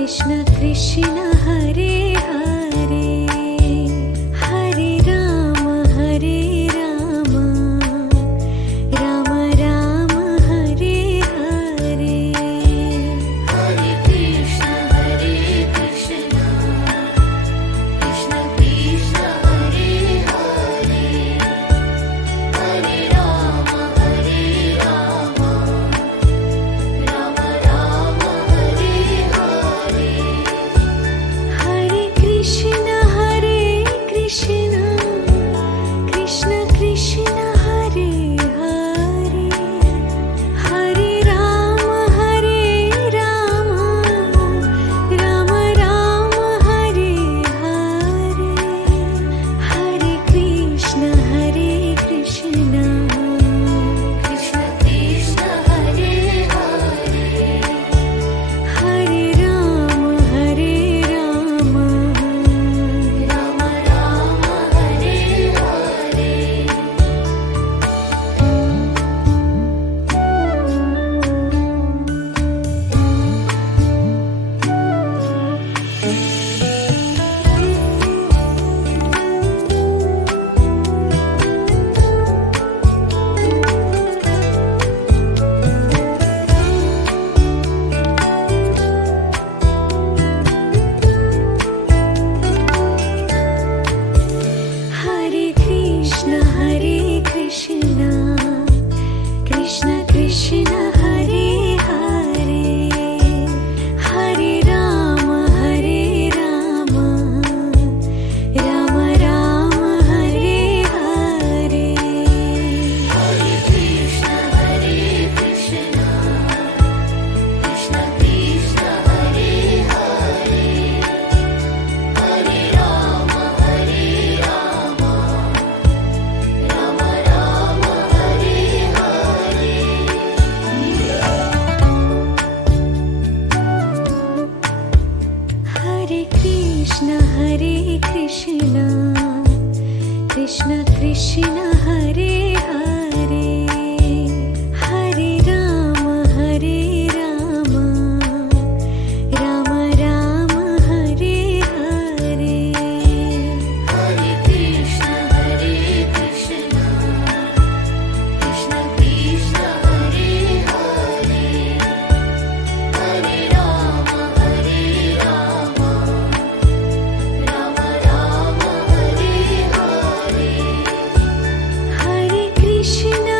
Krishna Krishna Hare Hare Hare Rama Rama Rama Hare Hare Hare Krishna Krishna Krishna Hare Hare Hare Rama Rama Rama Hare Hare Hare Krishna Krishna Krishna Hare Hare Hare Rama Rama Rama Hare Hare Hare Krishna Krishna Krishna Krishna Hare Hare Hare Rama Rama Rama Hare Hare Hare Krishna Krishna Krishna Hare Hare Hare Rama Rama Rama Hare Hare Hare Krishna Krishna Krishna Hare Hare Hare Rama Rama Rama Hare Hare Hare Krishna Krishna Krishna Hare Hare Hare Rama Rama Rama Hare Hare Hare Krishna Krishna Krishna Hare Hare Hare Rama Rama Rama Hare Hare Hare Krishna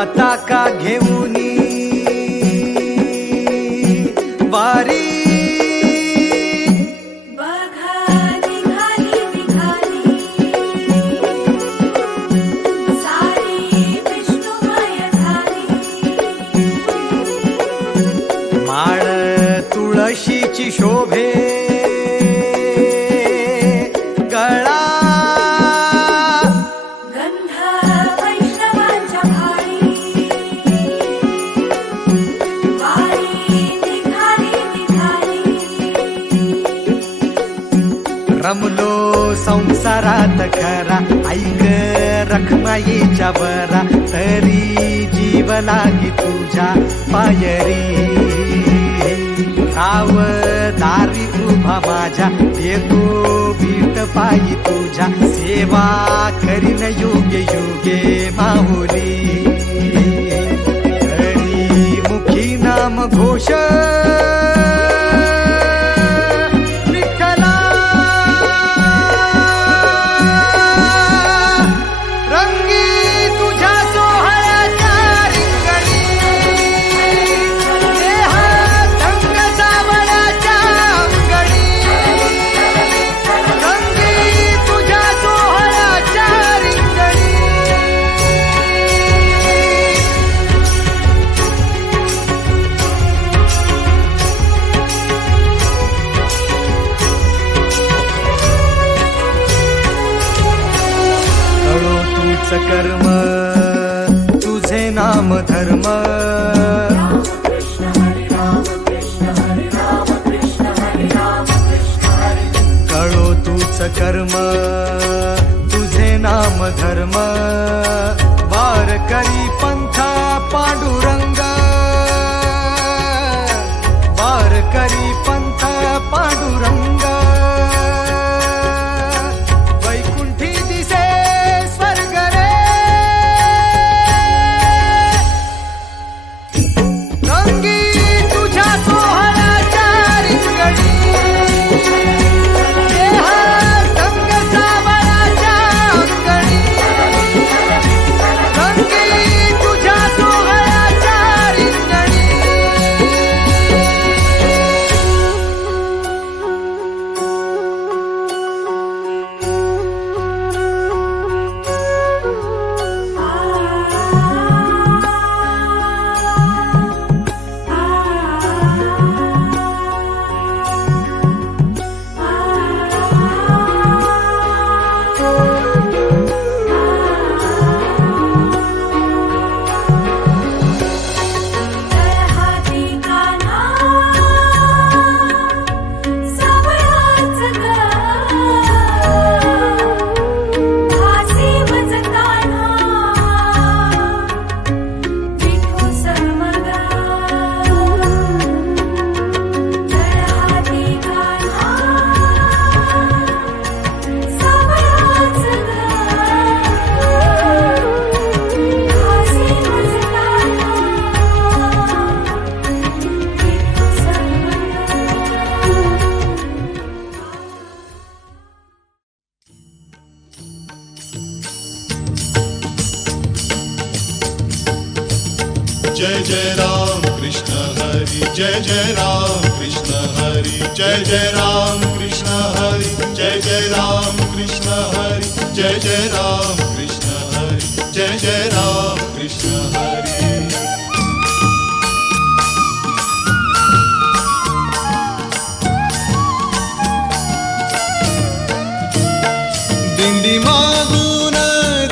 पताका घेऊनी वारी बघा निघाली निघाली सारी विष्णुमय झाली माळ तुळशीची शोभे गळा गंध वैष्णवांच्या भाळी वारी निघाली निघाली रमलो संसारात खरा ऐक रखमाईच्या बरा तरी जीव लागी तुझ्या पायरी राव दारी उभा माझ्या येतो बीट पायी तुझ्या सेवा करीन योगे योगे माहुली हरी मुखी नाम घोष विठ्ठला रंगी तुझ्या सोहळ्याच्या रिंगणी देहात रंग सावळ्याच्या अंगणी रंगी तुझ्या सोहळ्याच्या रिंगणी कळो तूच कर्म तुझे नाम धर्म कळो तूच कर्म तुझे नाम धर्म वार करी पंथा पांडुरंग वार करी पंथा पांडुरंग वैकुंठी दिसे स्वर्ग रे रंगी तुझ्या सोहळ्याच्या रिंगणी देहात रंग सावळ्याच्या अंगणी रंगी तुझ्या सोहळ्याच्या रिंगणी हाती कान्हा सावळाच ग हासी वच कान्हा विठू समग हाती कान्हा सावळाच ग हासी वच कान्हा जय जय राम कृष्ण हरि जय जय राम कृष्ण हरि जय जय राम कृष्ण हरि जय जय राम कृष्ण हरि जय जय राम कृष्ण हरि जय जय राम कृष्ण हरि दिंडी मागून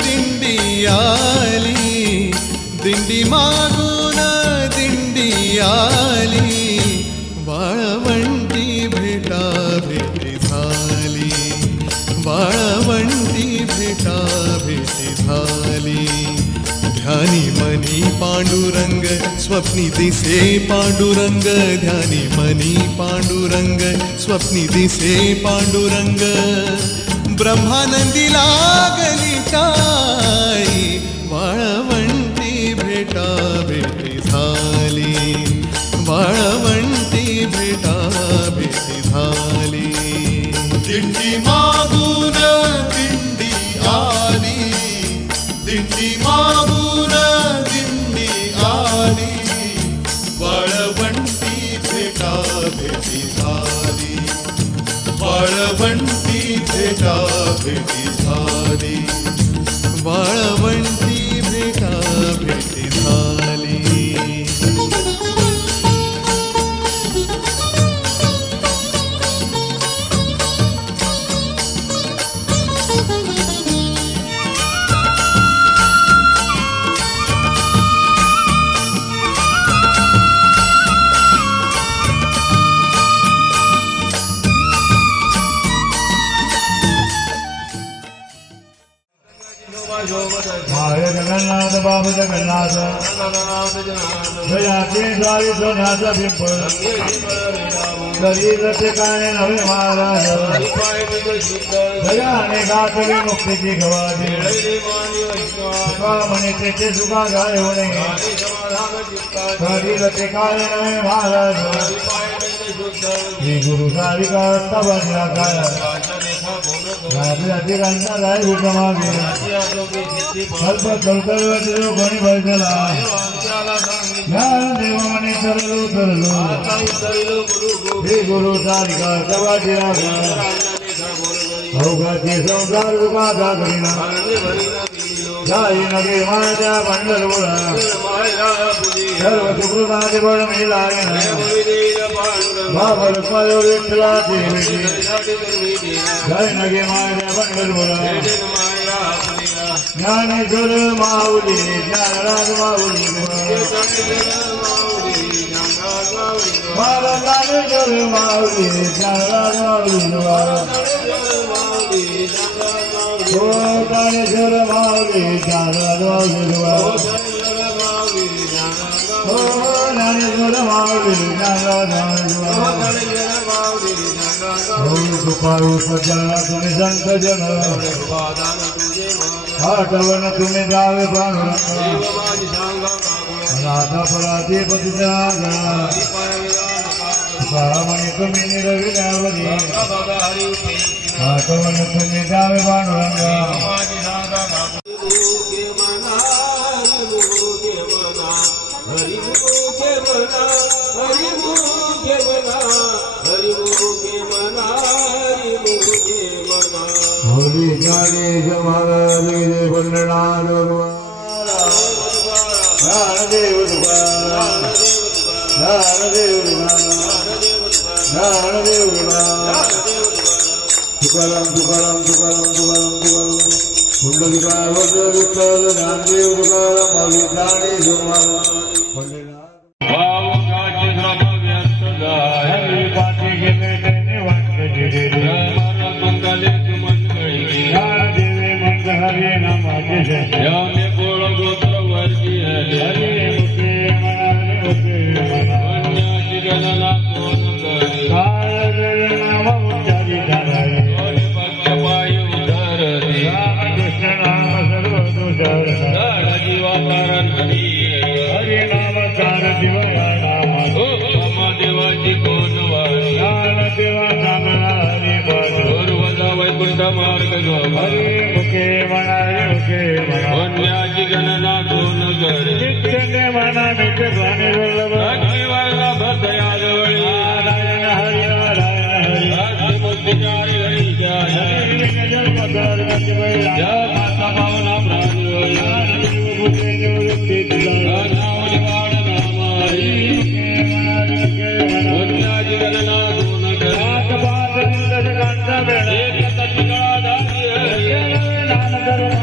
दिंडी आली दिंडी मागून दिंडी आली वाळवंटी भेटा भेटी झाली वाळवंटी भेटा भेटी झाली ध्यानी मनी पांडुरंग स्वप्नी दिसे पांडुरंग ध्यानी मनी पांडुरंग स्वप्नी दिसे पांडुरंग ब्रह्मानंदी लागली टाळी वाळवंटी भेटा भेटी झाली वाळवंटी भेटा भेटी झाली दिंडी मागून दिंडी आली दिंडी मागून दिंडी भेटी झाली वाळवंटी भेटा भेटी झाली माय जगन्नाथ बाबू जगन्नाथ जयाचे द्वारी सोन्याचा पिंपळ शरीर ठिकाणे नवे महाराज जयाने घातली मुक्तीची गवादी सुखा म्हणे त्याचे सुखा गाय होणे शरीर ठिकाणे नवे महाराज श्री गुरु सारिका तबसला काय अधिकांचा राय हुकमागे कल्प कल्कल कोणी बैठला ज्ञान देवाने तरलो तरलो श्री गुरु सारिका तबसला अवघाचे संसार दुखाचा करीना जाई नगे माझ्या पंढरपुरा सर्व सुकृताचे बळ मी लागेन बाबर पायो विठ्ठलाची भेटी जय नगे माझ्या पंढरपुरा ज्ञानेश्वर माऊली ज्ञानराज माऊली मला ज्ञानेश्वर माऊली ज्ञानराज माऊली हो ज्ञानेश्वर माऊली ज्ञानराज माऊली हो ज्ञानेश्वर माऊली ज्ञानराज माऊली हो कृपाळू सज्जन तुम्ही संत जन आठवण तुम्ही जावे पांडुरंग राधा पराधी पतीचा म्हणे तुम्ही निरविल्यावरी आठवण तुम्ही जावे पांडुरंग होली गणेश महाराज पंढरनाथ ज्ञानदेव ज्ञानदेव ज्ञानदेव तुकाराम तुकाराम तुकाराम तुकाराम तुकाराम पुंडलिका विठ्ठल ज्ञानदेव तुकाराम माऊली ज्ञानेश्वर महाराज पंढरनाथ हरे नामाचे जय गोळ गोत्र वर्गीय हरे मुखे अन्याची गणना कोण करी नाम उच्चारी धराय भक्त पायी उधर कृष्ण नाम सर्व दुधर जीवा कारण हरी हरे नाम सार जीवया नाम देवाची कोण वारी देवा चांगला हरी पूर्वजा वैकुंठ मार्ग हरे मुखे अन्याची गणना कोण करे नित्य मना नित्य ध्वनी वल्लभ दया जवळी नारायण हरी नारायण हरी मुक्तिचारी हरी जय जय माता पावना प्राणी निवृत्ती नावली वाण नामारी अन्याची गणना कोण करे कांता वेळ एक तत्काळ सर्व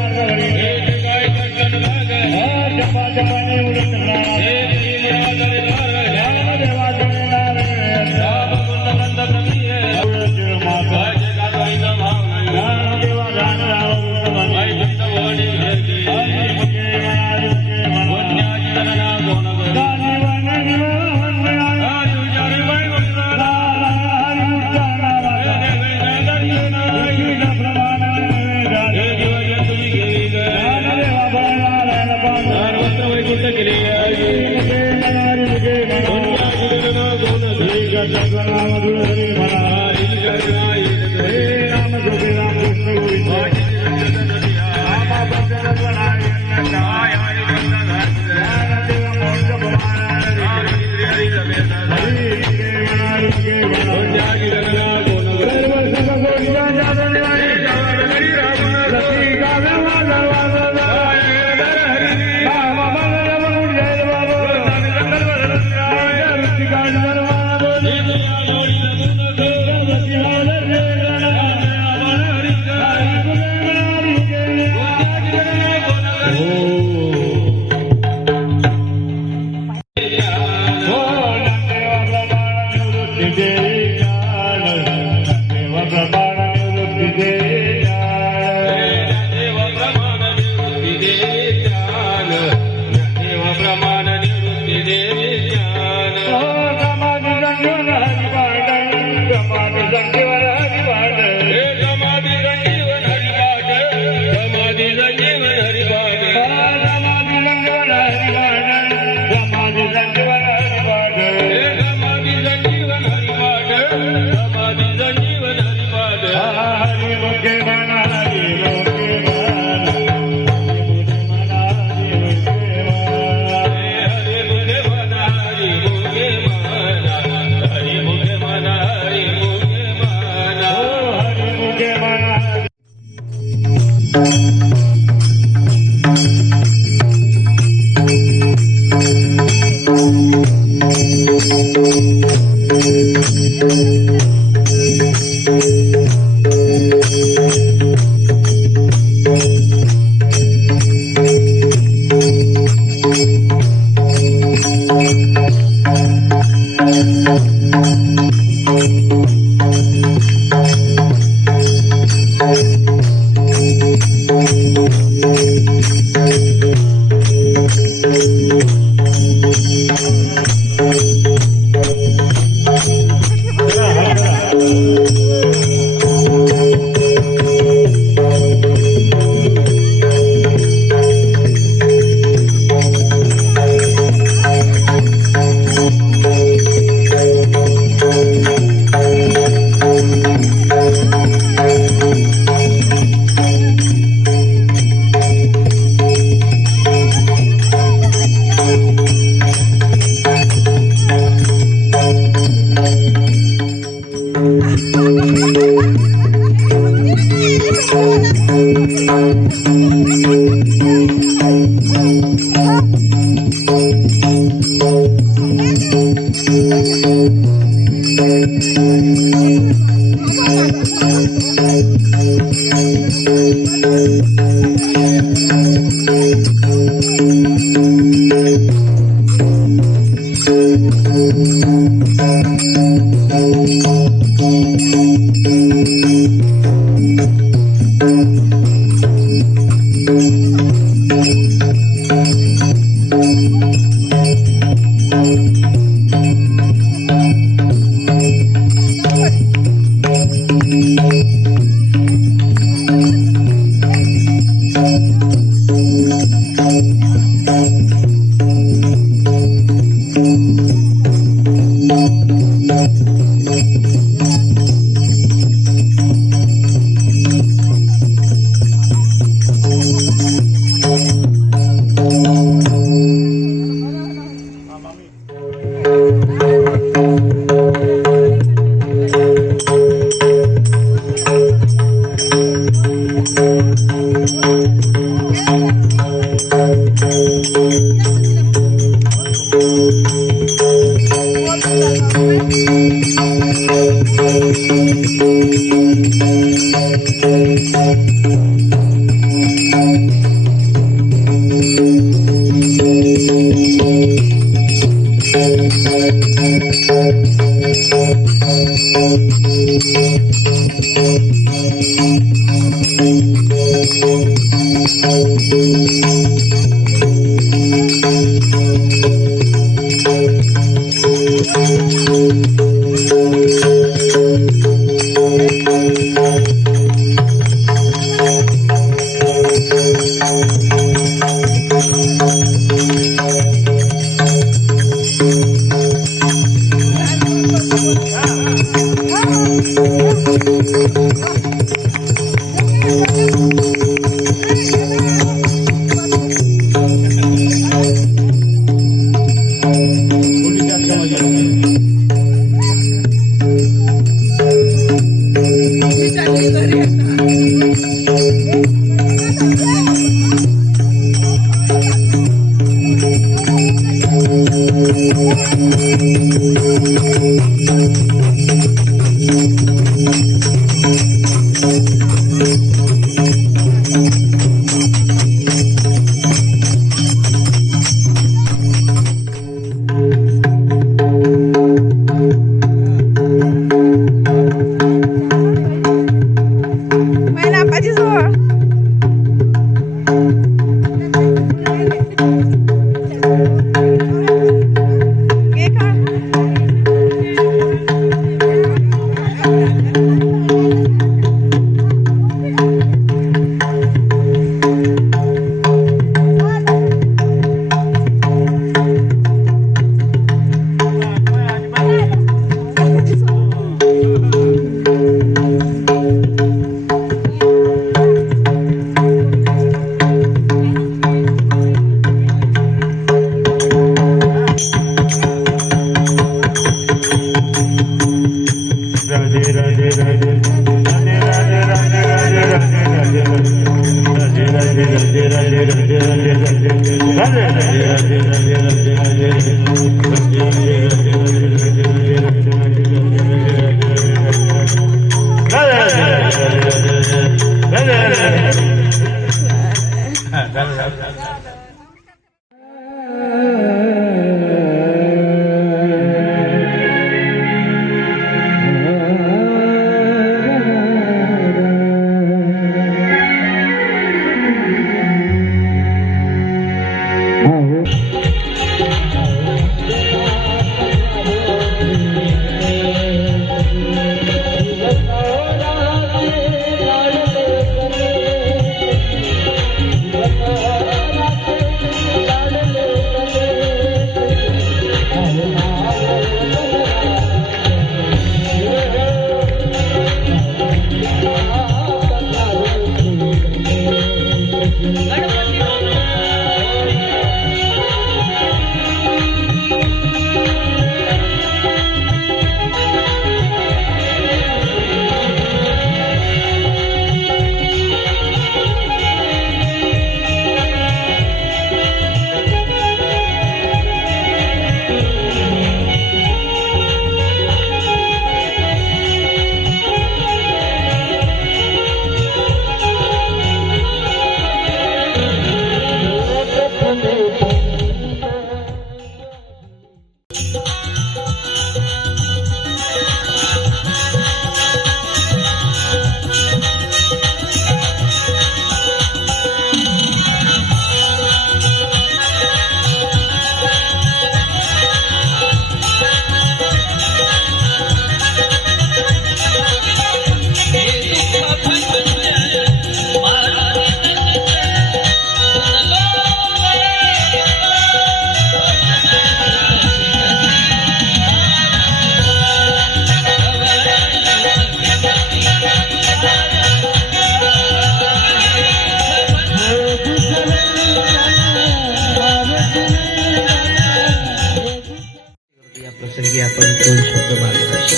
या प्रसंगी आपण 2 शब्द मार्गदर्शन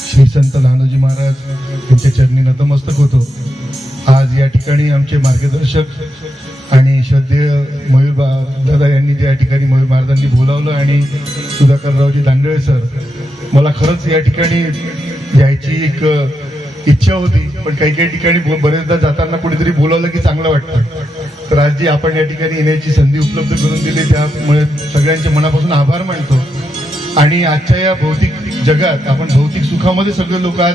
श्री संत लहानोजी महाराज यांच्या चरणी नतमस्तक होतो. आज या ठिकाणी आमचे मार्गदर्शक आणि श्रद्धेय मयूर दादा यांनी या ठिकाणी मयूर महाराजांनी बोलावलं आणि सुधाकररावजी दांडळे सर, मला खरंच या ठिकाणी यायची एक इच्छा होती, पण काही काही ठिकाणी बरेचदा जाताना कुठेतरी बोलावलं की चांगलं वाटतं. तर आज जी आपण या ठिकाणी येण्याची संधी उपलब्ध करून दिली त्यामुळे सगळ्यांचे मनापासून आभार मानतो. आणि आजच्या या भौतिक जगात आपण भौतिक सुखामध्ये सगळे लोक आज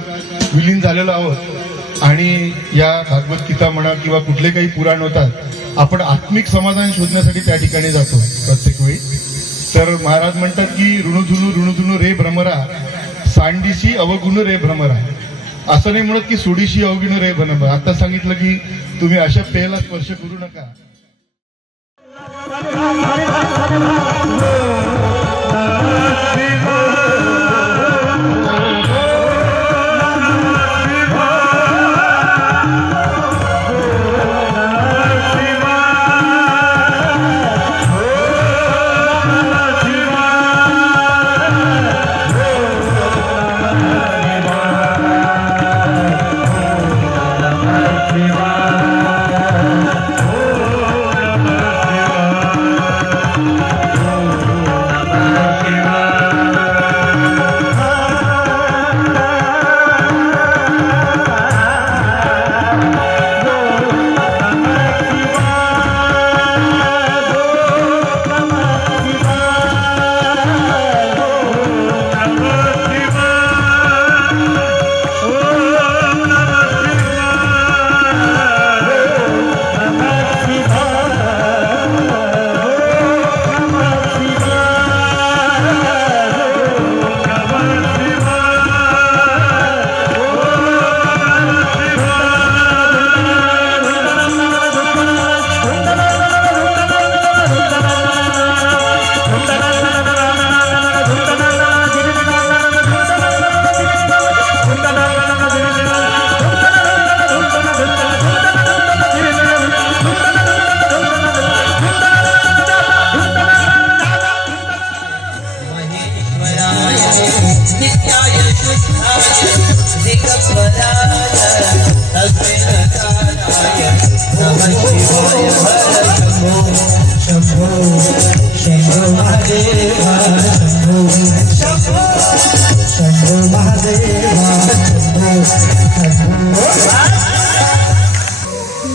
विलीन झालेलो आहोत आणि या भागवत गीता म्हणा किंवा कुठले काही पुराण होतात, आपण आत्मिक समाधान शोधण्यासाठी त्या ठिकाणी जातो प्रत्येक वेळी. तर महाराज म्हणतात की ऋणधुनू रे भ्रमरा, सांडीशी अवगुण रे भ्रमरा. असं नाही म्हणत की सोडीशी अवगुण रे भ्रमरा. आता सांगितलं की तुम्ही अशा पेयला स्पर्श करू नका.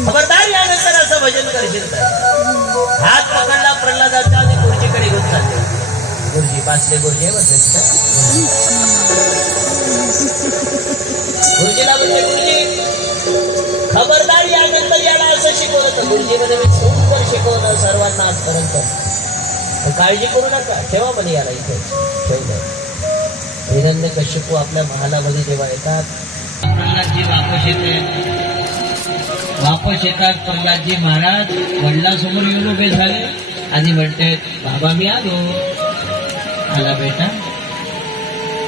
खबरदार यानंतर असं भजन करशील तर हात पकडला प्रल्हादाचा आणि गुरुजीकडे घेऊन चालले. गुरुजी पाचले गुरुजी गुरुजीला म्हणते, गुरुजी खबरदार यानंतर याला असं शिकवलं. गुरुजी मध्ये मी सुंदर शिकवलं सर्वांना आजपर्यंत, काळजी करू नका, ठेवा मध्ये याला इथे ठेवलं. हिरण्य कश्यपू आपल्या महालामध्ये जेव्हा येतात, प्रल्हादजी वापस येतात. प्रल्हादजी महाराज वडिलांसमोर येऊन उभे झाले आणि म्हणते, बाबा मी आलो. आला बेटा.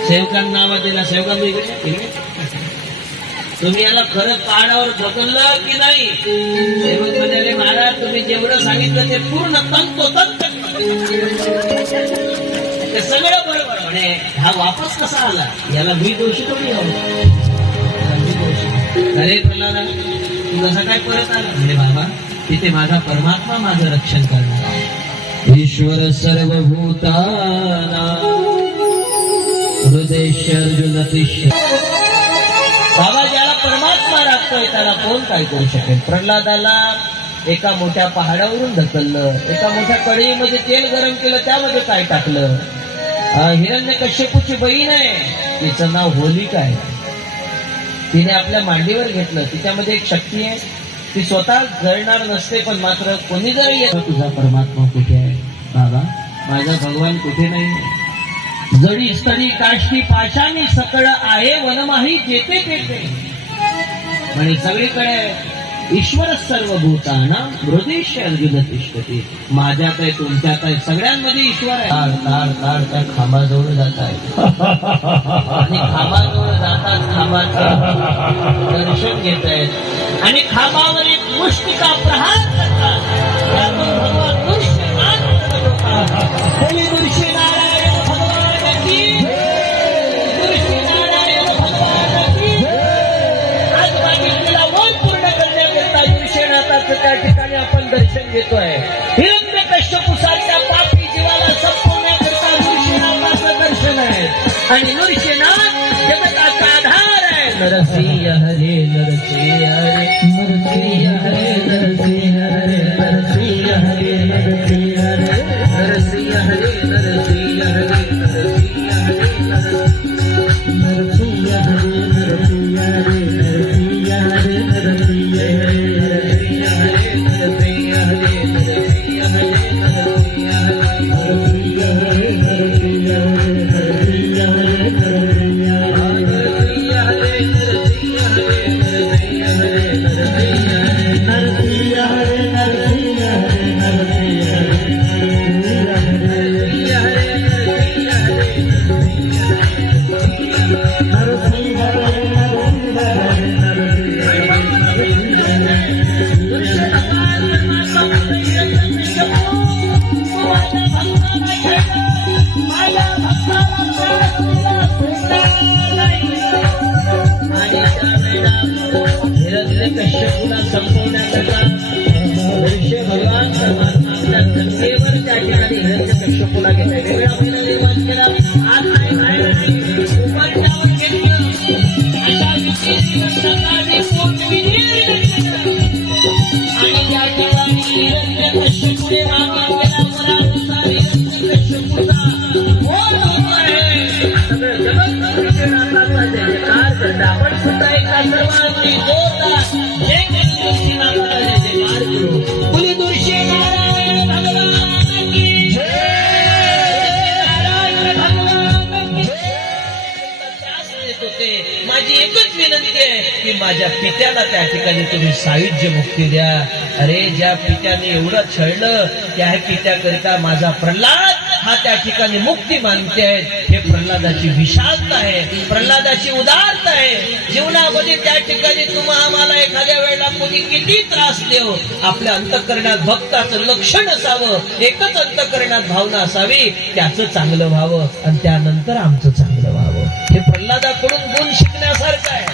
सेवकांना नाव दिला. सेवकांना इकडे तुम्ही याला खरंच पाण्यावर ढकललं की नाही? सेवक म्हणाले, महाराज तुम्ही जेवढं सांगितलं ते पूर्ण तंतोतंत ते सगळं बरोबर. म्हणे हा वापस कसा आला? याला मी दोषी थोडी अरे प्रल्हादा तू कसा काय परत आला? म्हणजे बाबा तिथे माझा परमात्मा माझं रक्षण करणार. ईश्वर सर्वभूताना हृदयेश अर्जुन तिष्ठ. बाबा ज्याला परमात्मा राखतोय त्याला कोण काय करू शकेल? प्रल्हादाला एका मोठ्या पहाडावरून ढकललं, एका मोठ्या कढईमध्ये तेल गरम केलं, त्यामध्ये काय टाकलं? हिरण्यकश्यपूची बहीण आहे, तिचं नाव होलिका आहे. तिने आपल्या मांडीवर घेतलं. तिच्यामध्ये एक शक्ती आहे, ती स्वतः जळणार नसते, पण मात्र कोणी जरी येत, तुझा परमात्मा कुठे आहे? बाबा माझा भगवान कुठे नाही. जडी स्तडी काष्टी पाशानी सकळ आहे, वनमाही जेते तेथे. म्हणजे सगळीकडे ईश्वर सर्वभूताना हृदयेश अर्जुन तिष्ठती. माझ्यात आहे, तुमच्यात आहे, सगळ्यांमध्ये ईश्वर आहे. ताड त्या खांबाजवळ जात आहे आणि खांबाजवळ जातात खांबाचं दर्शन घेत आहेत आणि खांबावर एक मुष्टिका प्रहार करतात. ठिकाणी आपण दर्शन घेतोय. हिरण्यकश्यपूसारख्या पापी जीवाला संपवण्याकरता नृसिंहाचं दर्शन आहे. आणि नृसिंह जगताचा आधार आहे. नरसिंह हरे नरसिंह हरे नरसिंह हरे नरसिंह हरे नरसिंह हरे नरसिंह हरे नरसिंह हरे नरसिंह हरे नरसिंह हरे नरसिंह हरे नरसिंह हरे नरसिंह हरे नरसिंह कश्यपूला संपवण्याकरता ऋषी भगवान परमात्मा आपल्या जमिनीवर त्या ठिकाणी हिरण्यकश्यपूला घेतला. वेगळा महिना निर्माण केला. आज नाही बाहेर नाही उपरच्यावर घेतलं. अशा विचित्र पोटविहीर आणि त्या ठिकाणी हिरण्यकश्यपूने मागे केला. मुलानुसार हिरण्यकश्यपूचा मोठ होत आहे. सगळं जगत कृष्णाचा जयकार करत. आपण सुद्धा एका सर्वांनी जोरदार जय कृष्णाचा जयकार करू. बोली दुर्शे नारायण भगवान की जय. नारायण भगवान की जय. त्यास देत होते. माझी एकच विनंती आहे की माझ्या पित्याला त्या ठिकाणी तुम्ही सायुज्य मुक्ती द्या. अरे ज्या पित्याने एवढं छळलं त्या पित्याकरिता माझा प्रल्हाद हा त्या ठिकाणी मुक्ती मागते आहेत. हे प्रल्हादाची विशालता आहे. प्रल्हादाची उदारता आहे. जीवनामध्ये त्या ठिकाणी तुम्हा आम्हाला एखाद्या वेळेला कोणी किती त्रास देव, आपल्या अंतःकरणात भक्ताचं लक्षण असावं. एकच अंतःकरणात भावना असावी, त्याचं चांगलं व्हावं आणि त्यानंतर आमचं चांगलं व्हावं. हे प्रल्हादाकडून गुण शिकण्यासारखं आहे.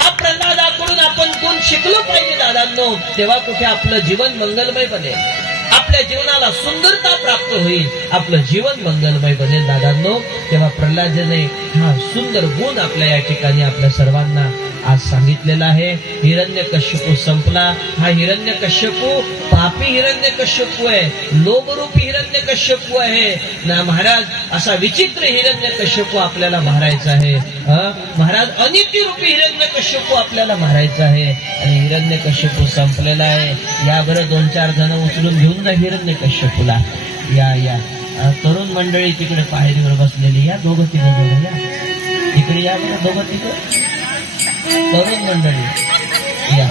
हा प्रल्हादाकडून आपण गुण शिकलो पाहिजे दादांनो. तेव्हा कुठे आपलं जीवन मंगलमय बनेल. आपल्या जीवनाला सुंदरता प्राप्त होईल. आपलं जीवन मंगलमय बनेल दादांनो. तेव्हा प्रल्हादाने हा सुंदर गुण आपल्या या ठिकाणी आपल्या सर्वांना आज सांगितलेला आहे. हिरण्यकश्यपू संपला. हा हिरण्यकश्यपू पापी हिरण्यकश्यपू आहे. लोभरूपी हिरण्यकश्यपू आहे ना महाराज. असा विचित्र हिरण्यकश्यपू आपल्याला मारायचा आहे. महाराज अनिती रूपी हिरण्यकश्यपू आपल्याला मारायचा आहे. आणि हिरण्यकश्यपू संपलेला आहे. या बरं 2-4 जण उचलून घेऊन जा हिरण्यकश्यपूला. या तरुण मंडळी तिकडे पायरीवर बसलेली. या दोघं तिघं जण या इकडे. या बरं दोघं तिघं तरुण मंडळी या.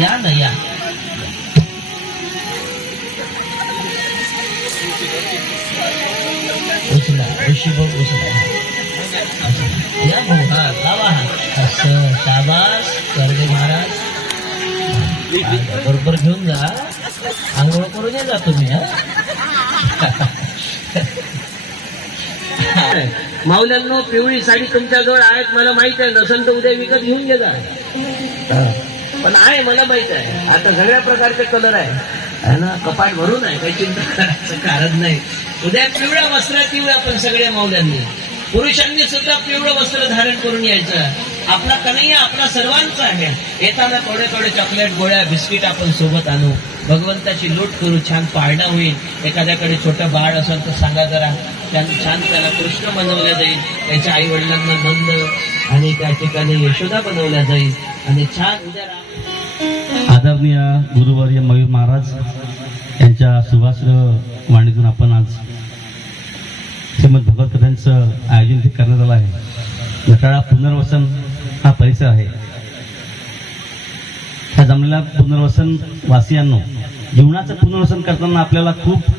या ना या. उचला ऋषी भाऊ उचला. या भाऊ हा लावा. हा असं शाबास करदे महाराज. बरोबर घेऊन जा. आंघोळ करून या जा तुम्ही. माऊल्यांनो पिवळी साडी तुमच्याजवळ आहेत मला माहित आहे. नसेल तर उद्या विकत घेऊन घे जा. पण आहे मला माहित आहे. आता सगळ्या प्रकारचे कलर आहे ना. कपाट भरून आहे. काही चिंता करायचं कारण नाही. उद्या पिवळ्या वस्त्रात येऊ आपण सगळ्या माऊल्यांनी. पुरुषांनी सुद्धा पिवळं वस्त्र धारण करून यायचं. आपला कन्हैया आपला सर्वांचा आहे. येताना थोडे थोडे चॉकलेट गोळ्या बिस्किट आपण सोबत आणू. भगवंताची लूट करू. छान पाळणा होईल. एखाद्याकडे छोटं बाळ असेल तर सांगा जरा. छान त्याला कृष्ण बनवल्या जाईल. त्याच्या आई वडिलांना नंद आणि त्या ठिकाणी यशोदा बनवल्या जाईल. आणि छान उद्या आदरणीय गुरुवर्य मयूर महाराज यांच्या सुभाषित वाणीतून आपण आज श्रीमद भगवत कथांचं आयोजन करण्यात आलं आहे. नटाळा पुनर्वसन हा परिसर आहे. ह्या जमलेल्या पुनर्वसन वासियांनो जीवनाचं पुनर्वसन करताना आपल्याला खूप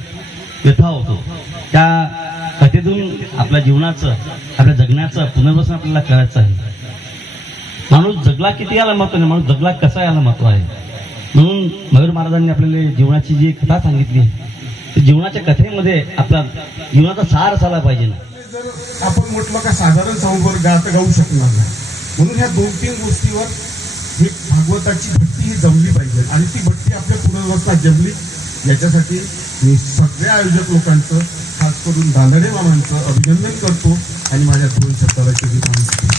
व्यथा होतो. त्या कथेतून आपल्या जीवनाचं आपल्या जगण्याचं पुनर्वसन आपल्याला करायचं आहे. माणूस जगला किती याला महत्व नाही, माणूस जगला कसा याला महत्व आहे. म्हणून मयूर महाराजांनी आपल्याला जीवनाची जी कथा सांगितली जीवनाच्या कथेमध्ये आपला जीवनाचा सार असायला पाहिजे ना. जर आपण म्हटलं का साधारण साऊंडवर गाऊ शकणार नाही. म्हणून ह्या 2-3 गोष्टीवर ही भागवताची भट्टी ही जमली पाहिजे आणि ती भट्टी आपल्या पुनर्वसनात जमली याच्यासाठी मी सगळ्या आयोजक लोकांचं खास करून दांदडे मामांचं अभिनंदन करतो आणि माझ्या 2 शब्दाला सांगतो.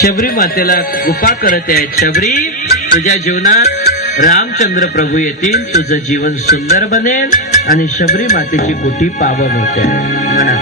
शबरी मातेला कृपा करत आहेत. शबरी, तुझ्या जीवनात रामचंद्र प्रभू येतील, तुझं जीवन सुंदर बनेल आणि शबरी मातेची कोटी पावन होते. म्हणा,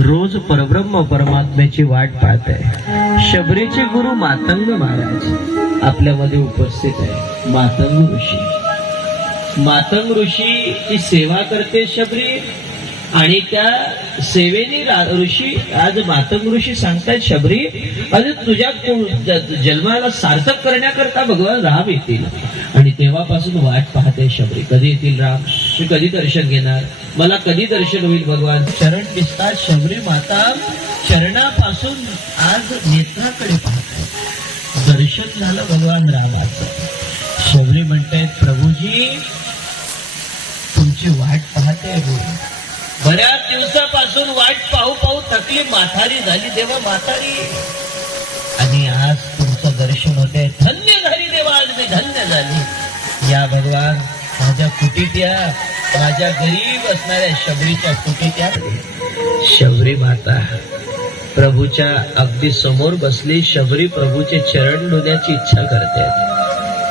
रोज परब्रह्म परमात्म्याची वाट पाहत आहे. शबरीचे गुरु मातंग महाराज आपल्यामध्ये उपस्थित आहे. मातंग ऋषी, मातंग ऋषी ची सेवा करते शबरी आणि त्या सेवेने ऋषी आज मातंग ऋषी सांगतायत शबरी अरे तुझ्या जन्माला सार्थक करण्याकरता भगवान राम येतील. आणि तेव्हापासून वाट पाहते शबरी कधी येतील राम, मी कधी दर्शन घेणार, मला कधी दर्शन होईल भगवान. चरण दिसतात. शबरी माता चरणापासून आज नेत्राकडे पाहते. दर्शन झालं भगवान रामाचं. शबरी म्हणतायत प्रभूजी तुमची वाट पाहते. बऱ्याच दिवसापासून वाट पाहू पाहू थकली, म्हातारी झाली देवा म्हातारी, आणि आज तुमचं दर्शन होते. धन्य झाली देवा, आज मी धन्य झाली. या भगवान माझ्या कुटीत या, माझ्या गरीब असणाऱ्या शबरीच्या कुटीत या. शबरी माता प्रभूच्या अगदी समोर बसली. शबरी प्रभूचे चरण धुण्याची इच्छा करते,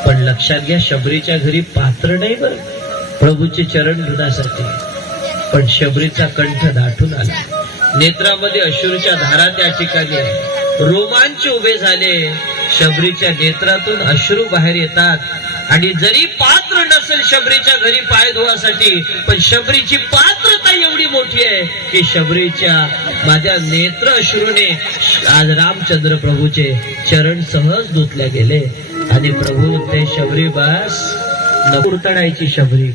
पण लक्षात घ्या शबरीच्या घरी पात्र नाही बरं प्रभूचे चरण धुण्यासाठी. पण शबरीचा कंठ दाटून आला, नेत्रामध्ये अश्रूच्या धारा त्या ठिकाणी रोमांच उभे झाले. शबरीच्या नेत्रातून अश्रू बाहेर येतात. आणि जरी पात्र नसेल शबरीच्या घरी पाय धुवासाठी, पण शबरीची पात्रता एवढी मोठी आहे की शबरीच्या माझ्या नेत्र अश्रूने आज रामचंद्र प्रभूचे चरण सहज धुतले गेले. आणि प्रभू ते शबरी बास न कुरतडायची शबरी,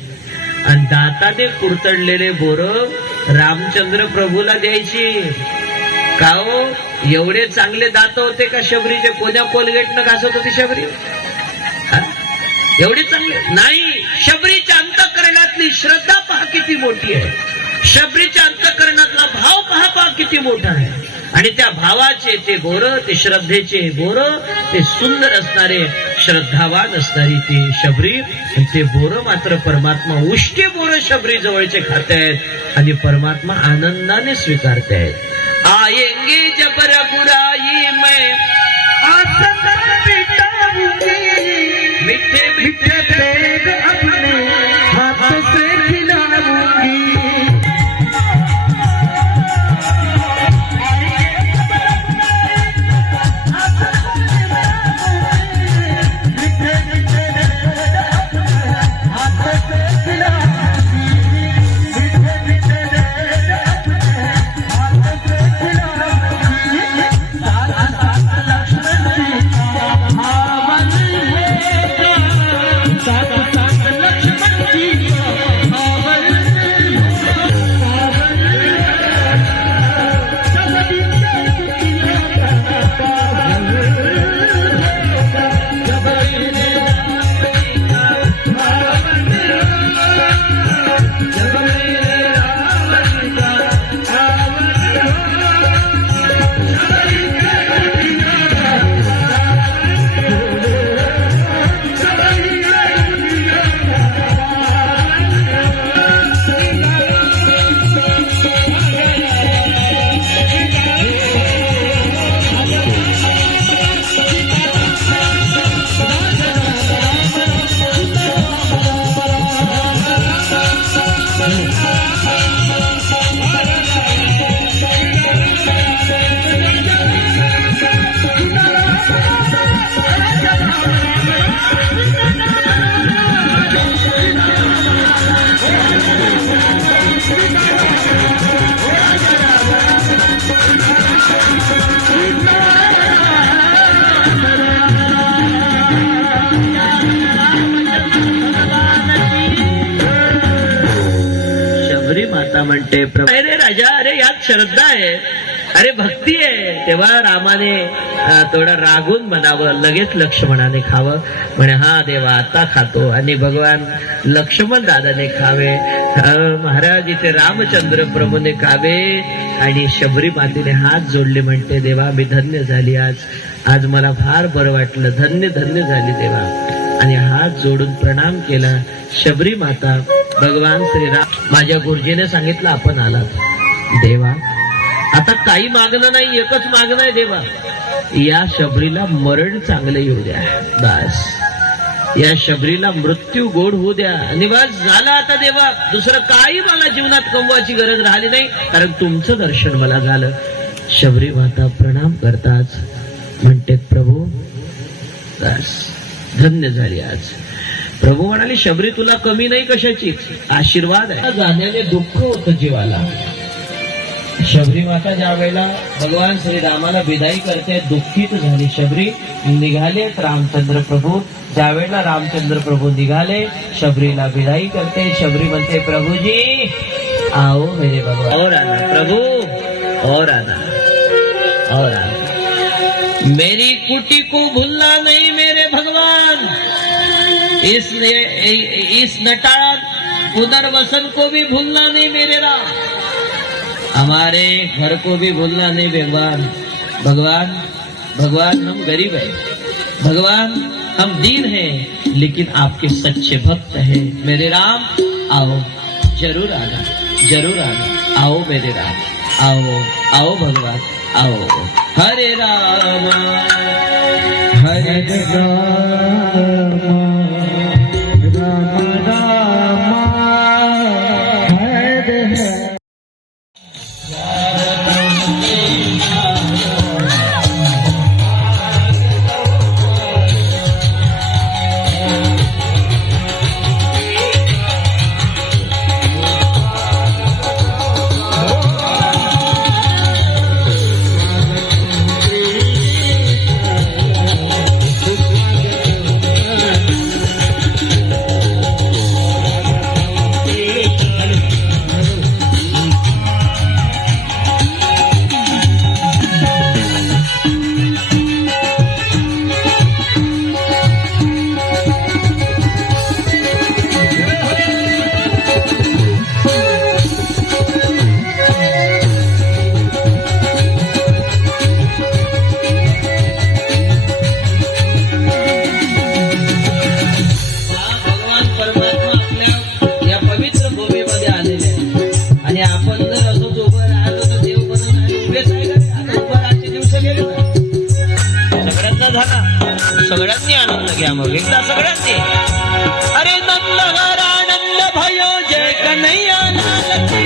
आणि दाताने कुरतडलेले बोर रामचंद्र प्रभूला द्यायची. का हो एवढे चांगले दात होते का शबरीचे? कोण्या कोलगेटनं घासत होती शबरी? एवढे चांगले नाही. शबरीच्या अंतःकरणातली श्रद्धा पहा किती मोठी आहे. शबरीच्या अंतःकरणातला भाव पहा किती मोठा आहे. आणि त्या भावाचे ते बोर, ते श्रद्धेचे बोर, ते सुंदर असणारे श्रद्धावान असणारी ती शबरी, ते बोर मात्र परमात्मा उष्टी बोर शबरी जवळचे खातायत आणि परमात्मा आनंदाने स्वीकारतायत. आएंगे जब रघुराई में आसत बिठाऊंगी, मीठे मीठे पेड़ अपने हाथों से खिलाऊंगी. म्हणते अरे राजा, अरे यात श्रद्धा आहे, अरे भक्ती आहे. तेव्हा रामाने थोडं रागून म्हणावं, लगेच लक्ष्मणाने खावं. म्हणे हा देवा आता खातो. आणि भगवान लक्ष्मण दादाने खावे, महाराज इथे रामचंद्र प्रभूने खावे. आणि शबरी मातेने हात जोडले, म्हणते देवा मी धन्य झाली, आज मला फार बरं वाटलं, धन्य धन्य झाली देवा. आणि हात जोडून प्रणाम केला. शबरी माता भगवान श्रीराम, माझ्या गुरुजीने सांगितलं आपण आलात देवा, आता काही मागणं नाही, एकच मागणं आहे देवा, या शबरीला मरण चांगलं येऊ द्या, बस या शबरीला मृत्यू गोड होऊ द्या. आणि बस झालं आता देवा, दुसरं काही मला जीवनात कमवायची गरज राहिली नाही, कारण तुमचं दर्शन मला झालं. शबरी माता प्रणाम करताच म्हणते प्रभू बस धन्य झाली आज. प्रभू म्हणाले शबरी तुला कमी नाही कशाचीच, आशीर्वाद आहे. जाण्याने दुःख होतं जीवाला. शबरी माता ज्या वेळेला भगवान श्रीरामाला विदाई करते दुःखित झाली. शबरी निघाले रामचंद्र प्रभू. ज्या वेळेला रामचंद्र प्रभू निघाले, शबरीला विदाई करते. शबरी म्हणते प्रभूजी आओ मेरे भगवान, और आना प्रभू, और आना, और आना. मेरी कुटी को भूलना नहीं मेरे भगवान, इस नटाल पुनर्वसन को भी भूलना नहीं मेरे राम, हमारे घर को भी भूलना नहीं भगवान. भगवान भगवान हम गरीब हैं, भगवान हम दीन हैं, लेकिन आपके सच्चे भक्त हैं मेरे राम. आओ जरूर आना, जरूर आना, आओ मेरे राम, आओ आओ भगवान आओ. हरे राम हरे राम राम राम हरे हरे. सगळ्यांनी आनंद घ्या मग एकदा सगळ्यांनी. अरे नंद आनंद भयो जय कन्हैया लाल की.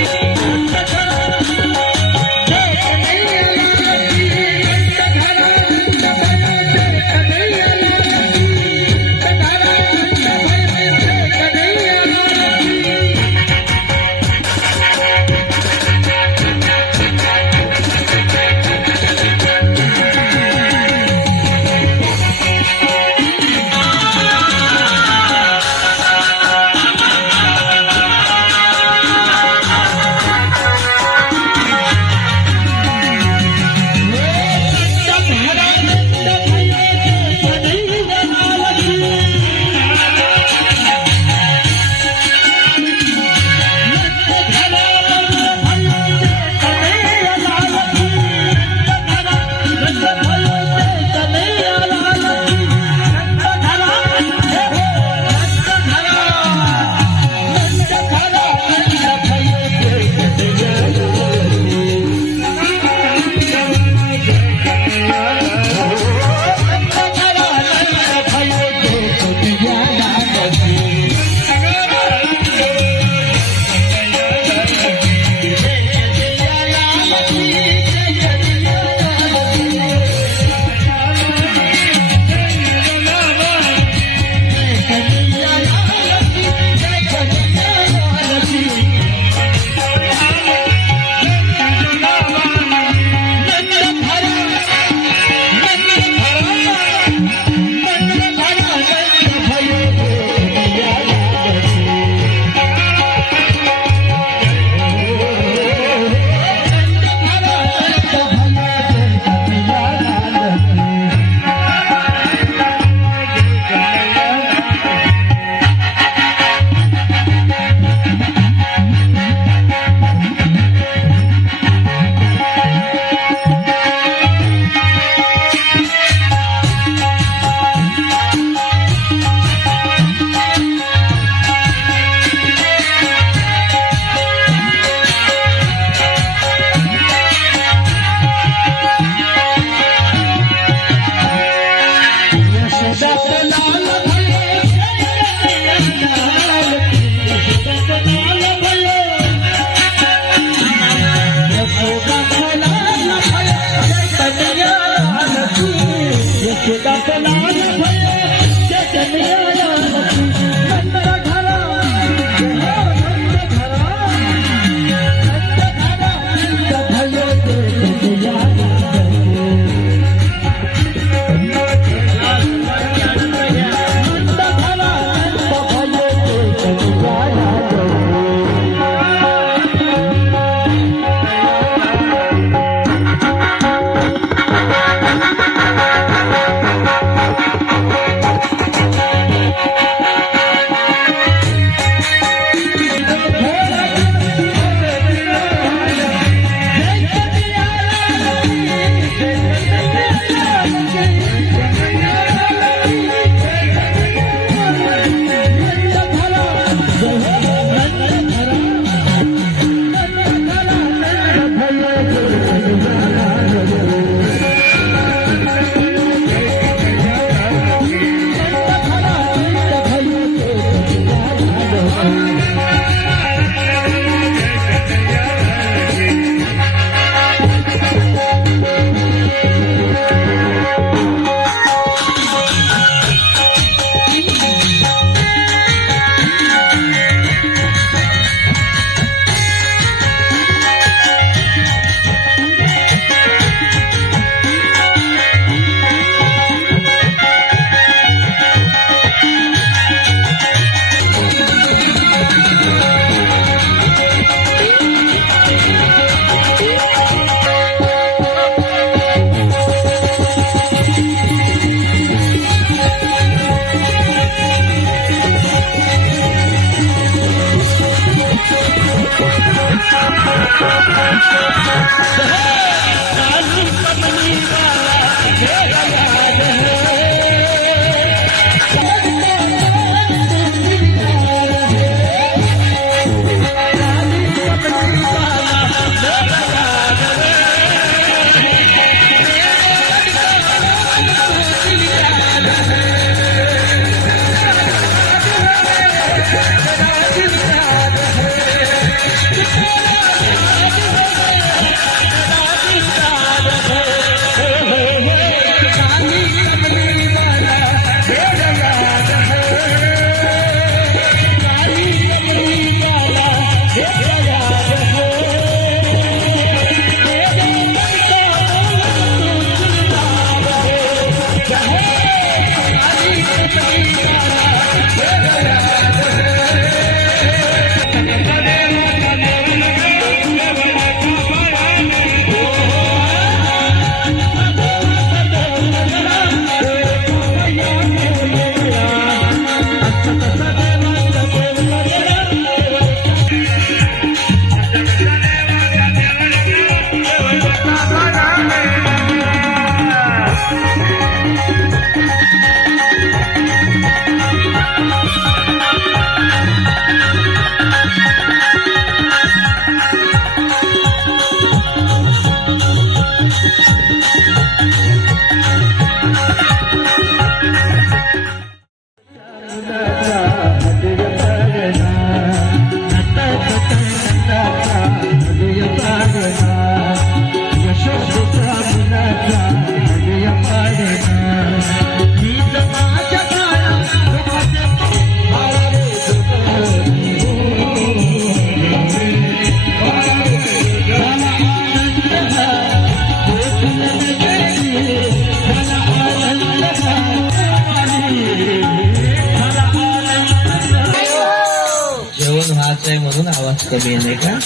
म्हणून आवाज कमी आहे नाही का?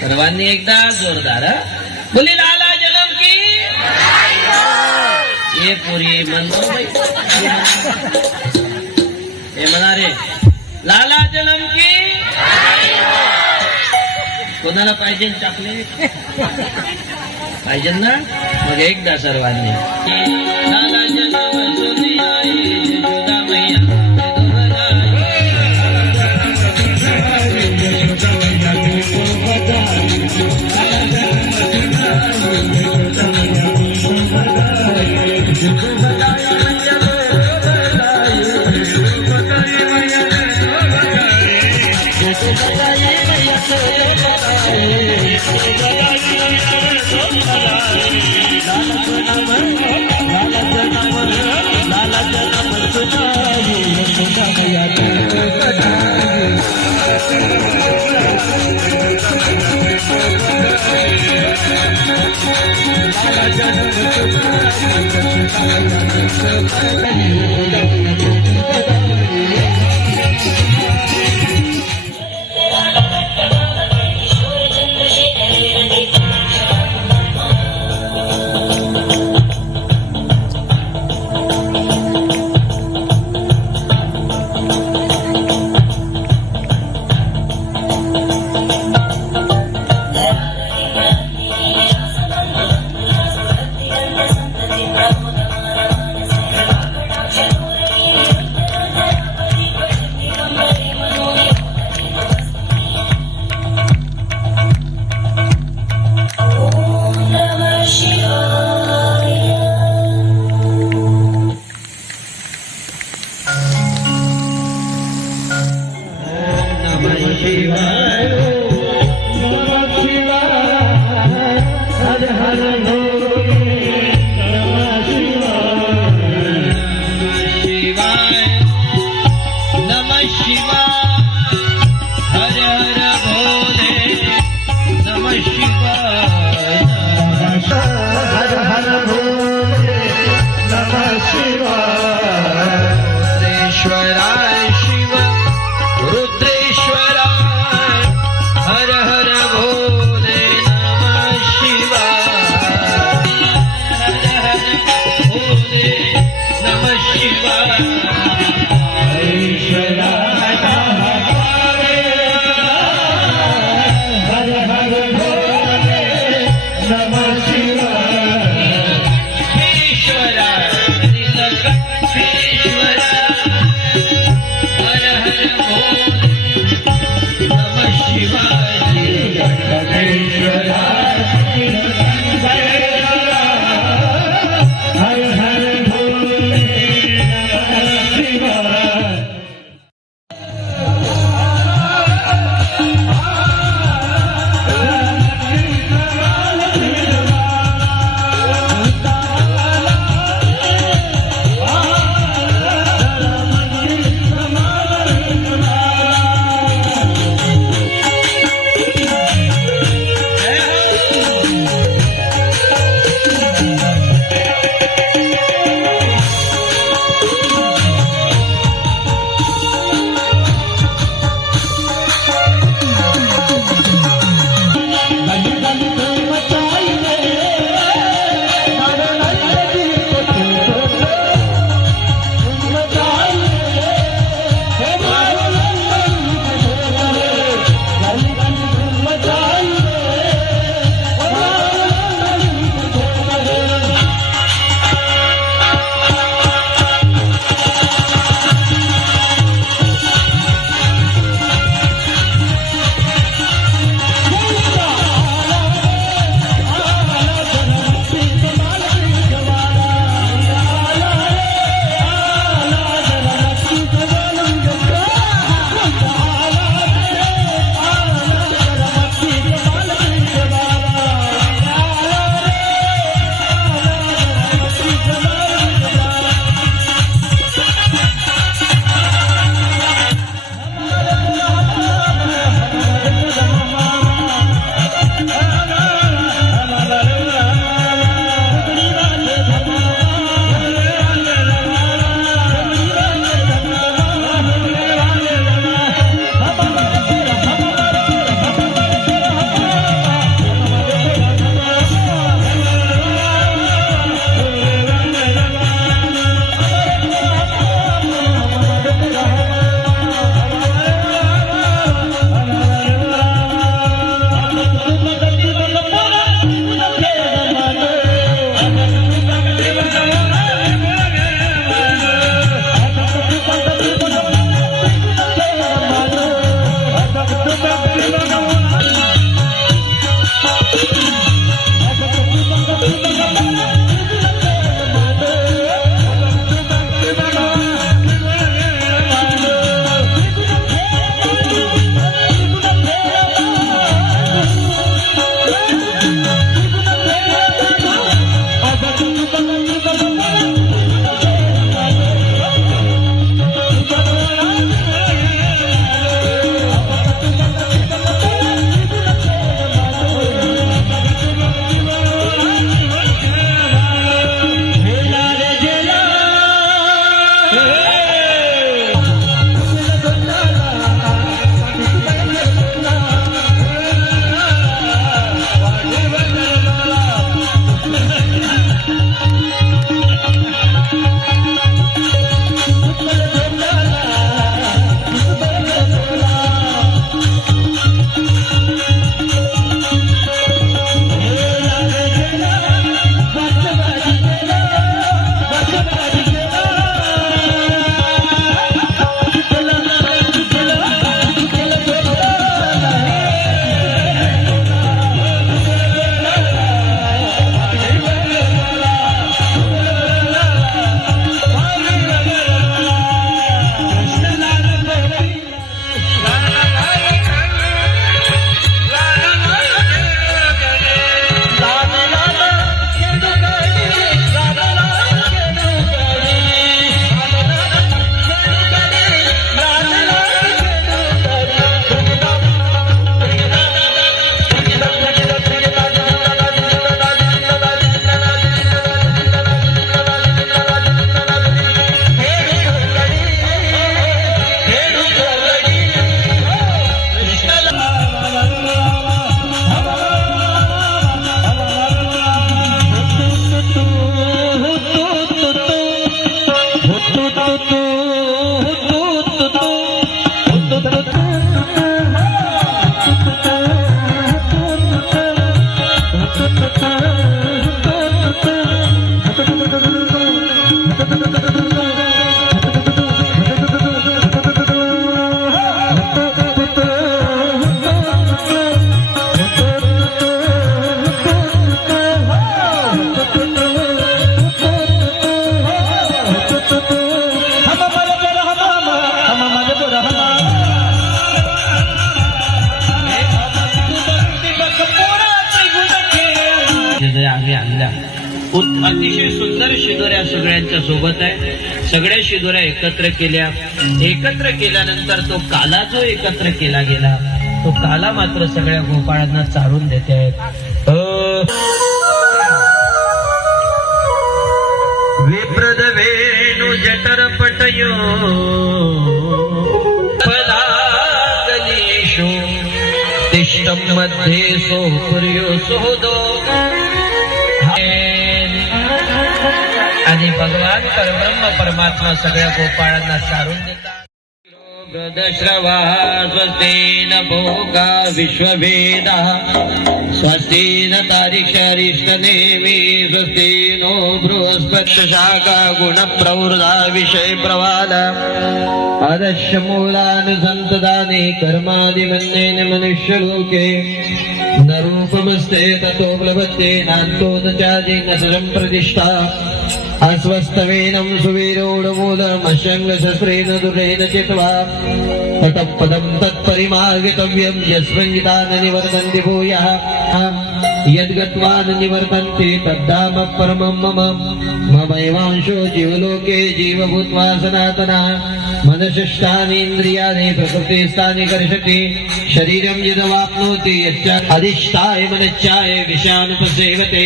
सर्वांनी एकदा जोरदार बोली लाला जन्म की ये पुरी म्हणतो हे म्हणा रे लाला जन्म की कोणाला पाहिजे चॉकलेट पाहिजे ना? मग एकदा सर्वांनी लाला जन्म जोगा मैया रुद्रेश्वराय शिव रुद्रेश्वराय हर हर भोले नमः शिवाय हर हर भोले नमः शिवाय ईश्वराय हर हर भोले नमः शिवाय ईश्वराय अतिशय सुंदर शिदोऱ्या सगळ्यांच्या सोबत आहे. सगळ्या शिदोऱ्या एकत्र केल्यानंतर तो काला जो एकत्र केला गेला तो काला मात्र सगळ्या गोपाळांना चारून देते आहेत. विप्रद वेणू जठर पटयो फलाकलीषु तिष्ठं मध्ये सोपर्यो सोदो. आणि भगवान परब्रह्म परमात्मा सगळ्या गोपाळांना चारून देतात. श्रवा स्वस्तेन भोगा विश्ववेदा स्वस्तेन तारिक्षरिष्टनेमि स्वस्ति नो बृहस्पति शाखा गुणप्रवृद्धा विषय प्रवाद आदर्श मूलानुसन्तदाने कर्मादिमन्येन मनुष्यलोके न रूपमस्ते ततो प्लवते नान्तो न चादि न सम्प्रतिष्ठा अस्वस्थवेनं सुवीरोडमूलमशङ्गशस्त्रेण दुरेण चित्वा ततः पदं तत्परिमार्गितव्यं यस्मिन् गीता न निवर्तन्ति भूयः यद्गत्वा न निवर्तन्ते तद्धाम परमं मम ममैवांशो जीवलोके जीवभूत्वा सनातनः मनशिष्टानीन्द्रियाणि प्रकृतिस्थानि कर्षति शरीरं यदवाप्नोति यच्च अधिष्ठाय मनश्चाय विषयानुपसेवते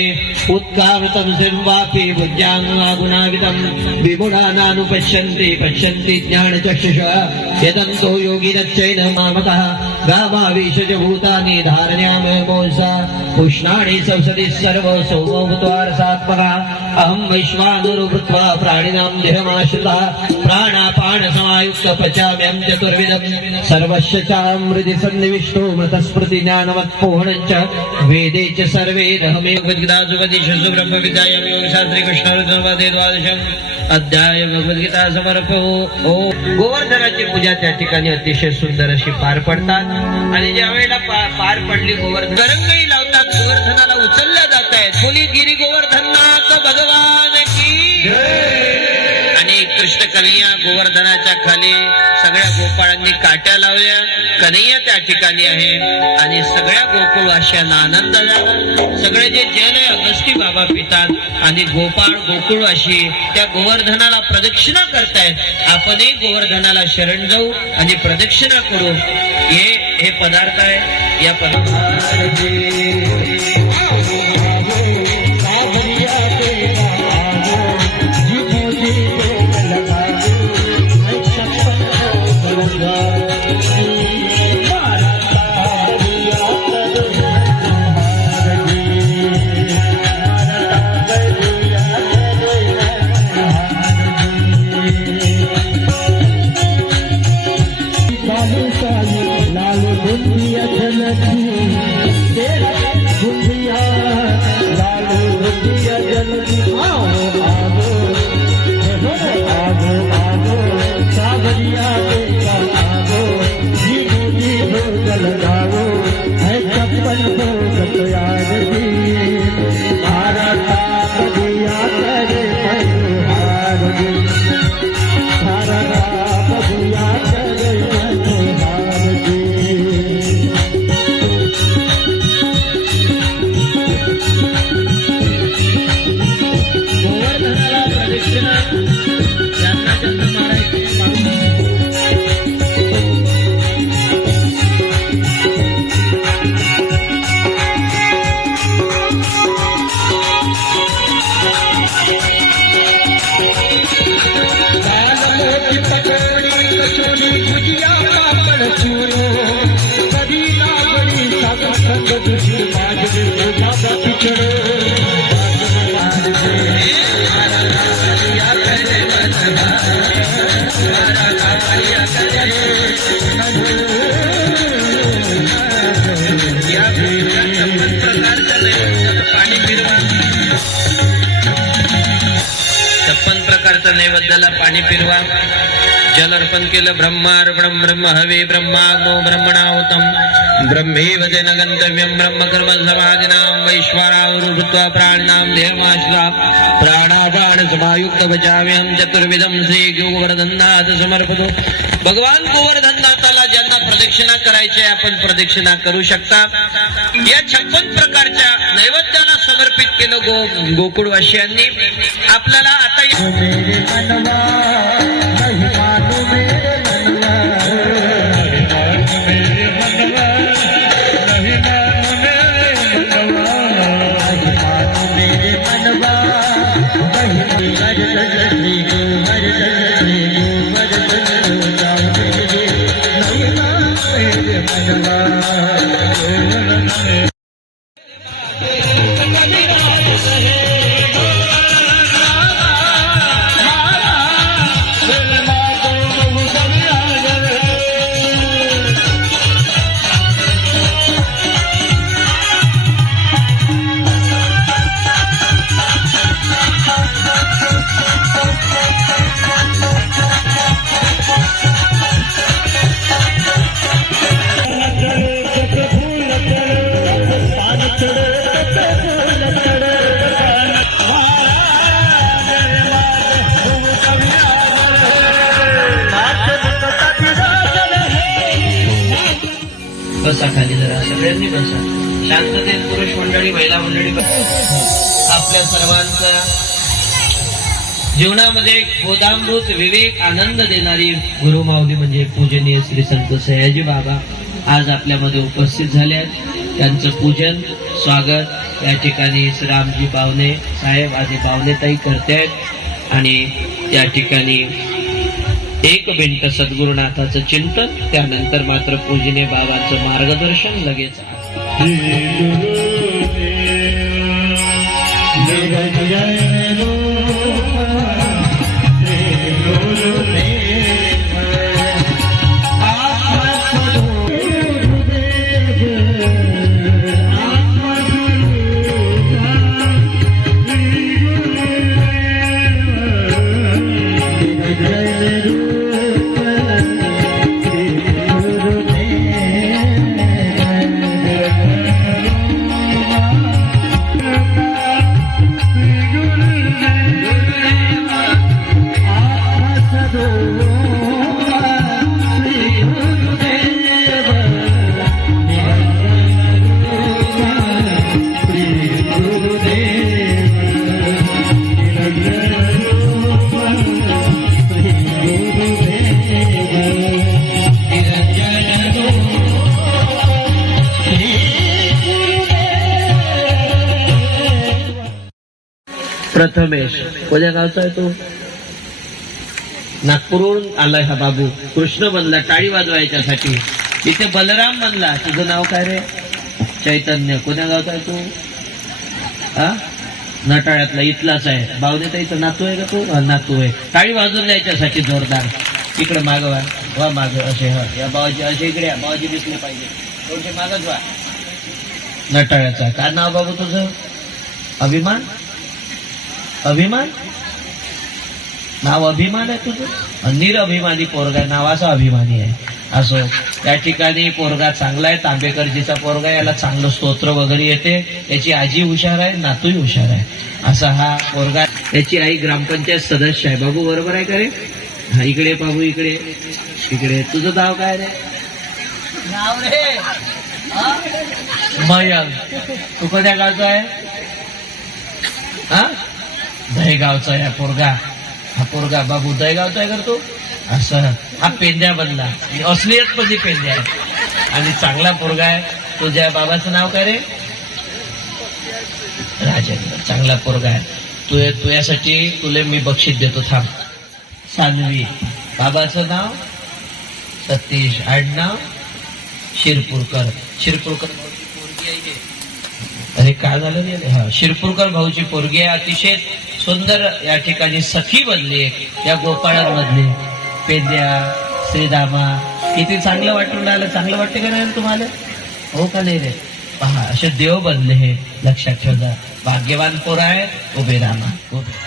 उत्कामतं सर्वापि बुद्ध्यानुगुणावितं विमूढानानुपश्यन्ति पश्यन्ति ज्ञानचक्षुषः यदन्तो योगिनश्चैन मामतः गामाविशज भूतानि धारण्यामोषा पुष्णानि संसदि सर्व सोमभूत्वारसात्मकः अहं वैश्वानरो भूत्वा प्राणिनां देहमाश्रितः प्राणापान समायुक्त पचाम्यं चतुर्विधं सर्वस्य चामृति सन्निविष्टो मृतस्मृति ज्ञानवत्पोहनं च वेदे च सर्वे रहमेव भगवद्गीतासुपदिशसु ब्रह्मविद्यायां योगशास्त्रे कृष्णार्जुनवादे द्वादशम् अध्याय भगवद्गीता समर्पो. गोवर्धनाची पूजा त्या ठिकाणी अतिशय सुंदर अशी पार पडतात. आणि ज्या वेळेला पार पडली गोवर्धन रंगही लावतात. गोवर्धनाला उचलल्या जात आहेत. बोली गिरी गोवर्धनाथ भगवान की. आणि कृष्ण कन्हैया गोवर्धनाच्या खाली सगळ्या गोपाळांनी काट्या लावल्या. कन्हैया त्या ठिकाणी आहे आणि सगळ्या गोकुळवासियांना आनंद झाला. सगळे जे जल अगस्ती बाबा पितात आणि गोपाळ गोकुळवासी त्या गोवर्धनाला प्रदक्षिणा करतायत. आपणही गोवर्धनाला शरण जाऊ आणि प्रदक्षिणा करू. हे पदार्थ आहे. या नैवेद्याला पाणी फिरवा. जल अर्पण केलं. ब्रह्मार्पणं ब्रह्म हवे ब्रह्माग्नो ब्रह्मणाहुतं ब्रह्मेव तेन गंतव्यं ब्रह्मकर्म समाधिनां वैश्वानरो भूत्वा प्राणिनां देहमाश्रा प्राणापान समायुक्त भजाम्यहं चतुर्विधं श्री गोवर्धनाथ समर्पतो. भगवान गोवर्धननाथाला ज्यांना प्रदक्षिणा करायची आहे आपण प्रदक्षिणा करू शकता. या 56 प्रकारच्या नैवेद्याला समर्पित केलं गोकुळवासियांनी. आपल्याला आता बसा खाली, जरा सगळ्यांनी बसा. शांततेत पुरुष मंडळी, महिला मंडळी बसा. आपल्या सर्वांचा जीवनामध्ये बोधामृत विवेक आनंद देणारी गुरुमाऊली म्हणजे पूजनीय श्री संत सयाजी बाबा आज आपल्यामध्ये उपस्थित झाले आहेत. त्यांचं पूजन स्वागत या ठिकाणी श्रीरामजी बावणे साहेब आदी बावणेताई करतायत. आणि त्या ठिकाणी एक मिनिट सद्गुरुनाथाचं चिंतन, त्यानंतर मात्र पूजनीय बाबांचं मार्गदर्शन लगेच. प्रथमेश कोणत्या गावचा आहे तो? नागपूरहून आलाय हा बाबू. कृष्ण बनला टाळी वाजवायच्यासाठी. इथे बलराम बनला. तुझं नाव काय रे? चैतन्य. कोण्या गावचा आहे तू? हा, नटाळ्यातला, इथलाच आहे. बावनेता इथं नातू आहे का तू? नातू आहे. टाळी वाजवून द्यायच्यासाठी जोरदार. इकडे मागवा वा माग असे. हा, या बाबाजी असे इकडे या. बाबाजी दिसले पाहिजे. थोडसे मागच वा. नटाळ्याचा काय नाव बाबू तुझं? अभिमान. अभिमान नाव अभिमान आहे तुझं? निरअभिमानी पोरगा, नावाचा अभिमानी आहे. असो, त्या ठिकाणी पोरगा चांगला आहे. तांबेकरजीचा पोरगा, याला चांगलं स्तोत्र वगैरे येते. याची आजी हुशार आहे, नातूही हुशार आहे. असा हा पोरगा. याची आई ग्रामपंचायत सदस्य आहे. बाबू बरोबर आहे का रे? हा, इकडे बाबू, इकडे इकडे. तुझं नाव काय रे? नाव रे मयंक. तू कोणत्या गावचा आहे? हा, दहेगावचा आहे पोरगा. हा पोरगा बाबू दहेगावचा आहे करतो. असं हा पेंद्या बनला. असलियत मध्ये पेंद्या आहे आणि चांगला पोरगा आहे. तुझ्या बाबाचं नाव काय रे? राजेंद्र. चांगला पोरगा आहे. तुझ्यासाठी तुले मी बक्षीस देतो. थांब. सानवी. बाबाचं नाव सतीश. आडनाव शिरपूरकर. शिरपूरकर पोरगी आहे. अरे काय झालं रे? हा, शिरपूरकर भाऊची पोरगी आहे. अतिशय सुंदर या ठिकाणी सखी बनली या गोपाळांमधली. पेद्या, श्रीदामा. किती चांगलं वाटून राहिलं. चांगलं वाटते का नाही तुम्हाला? हो का नाही रे? पहा, असे देव बनले हे. लक्षात ठेवा. भाग्यवान पोर आहे. उभे रामा. उभे.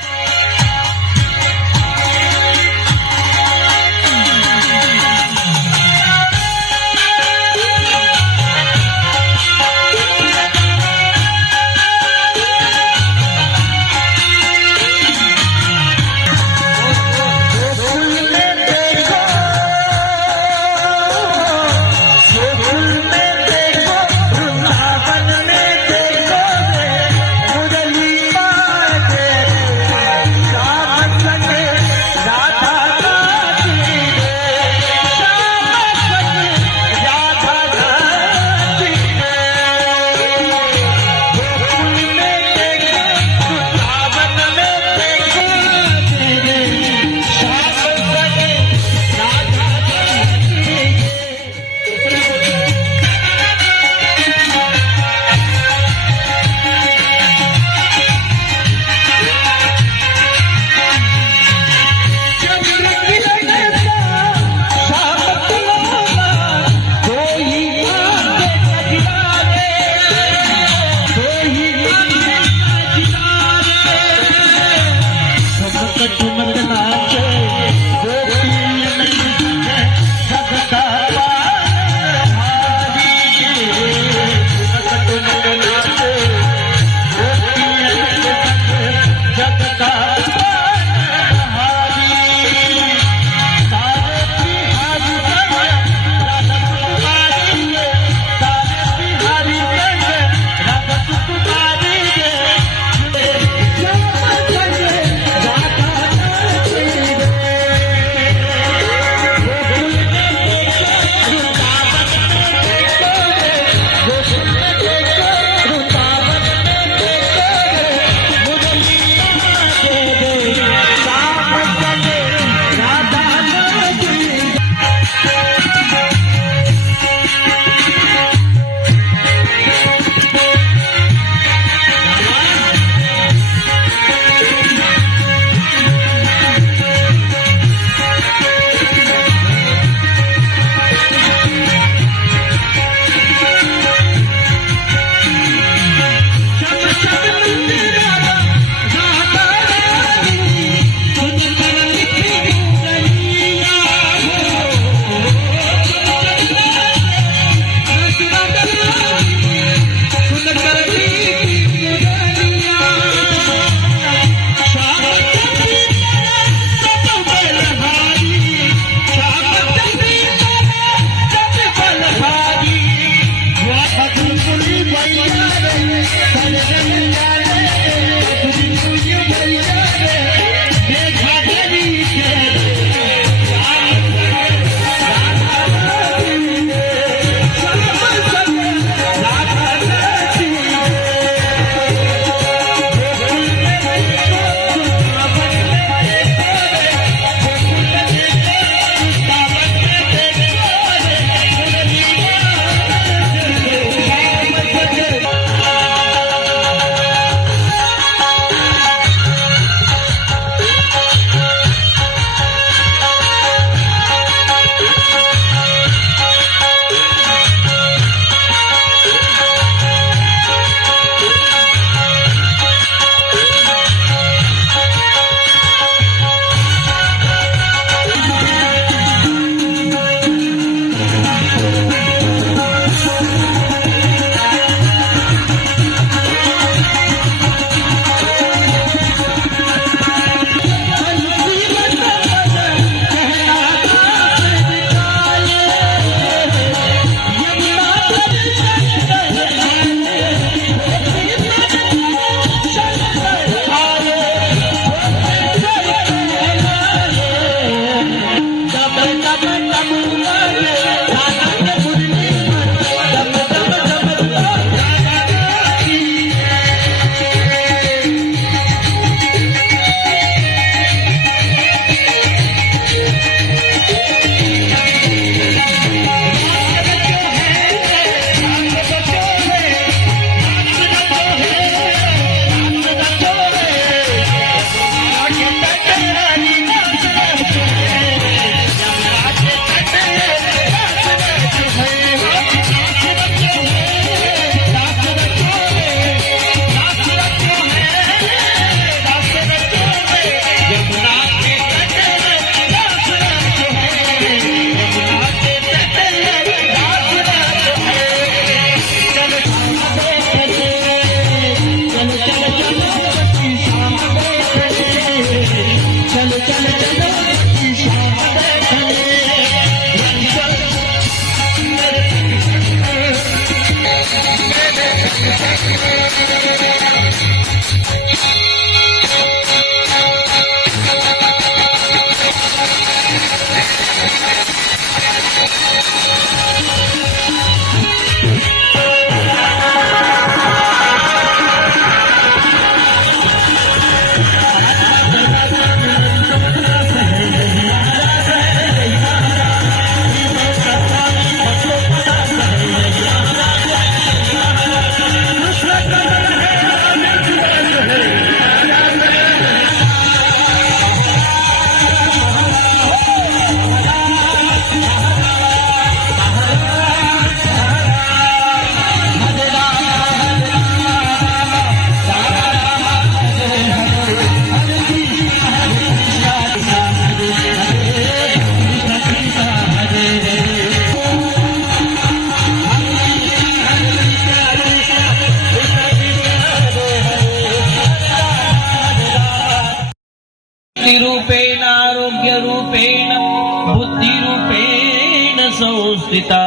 संस्थिता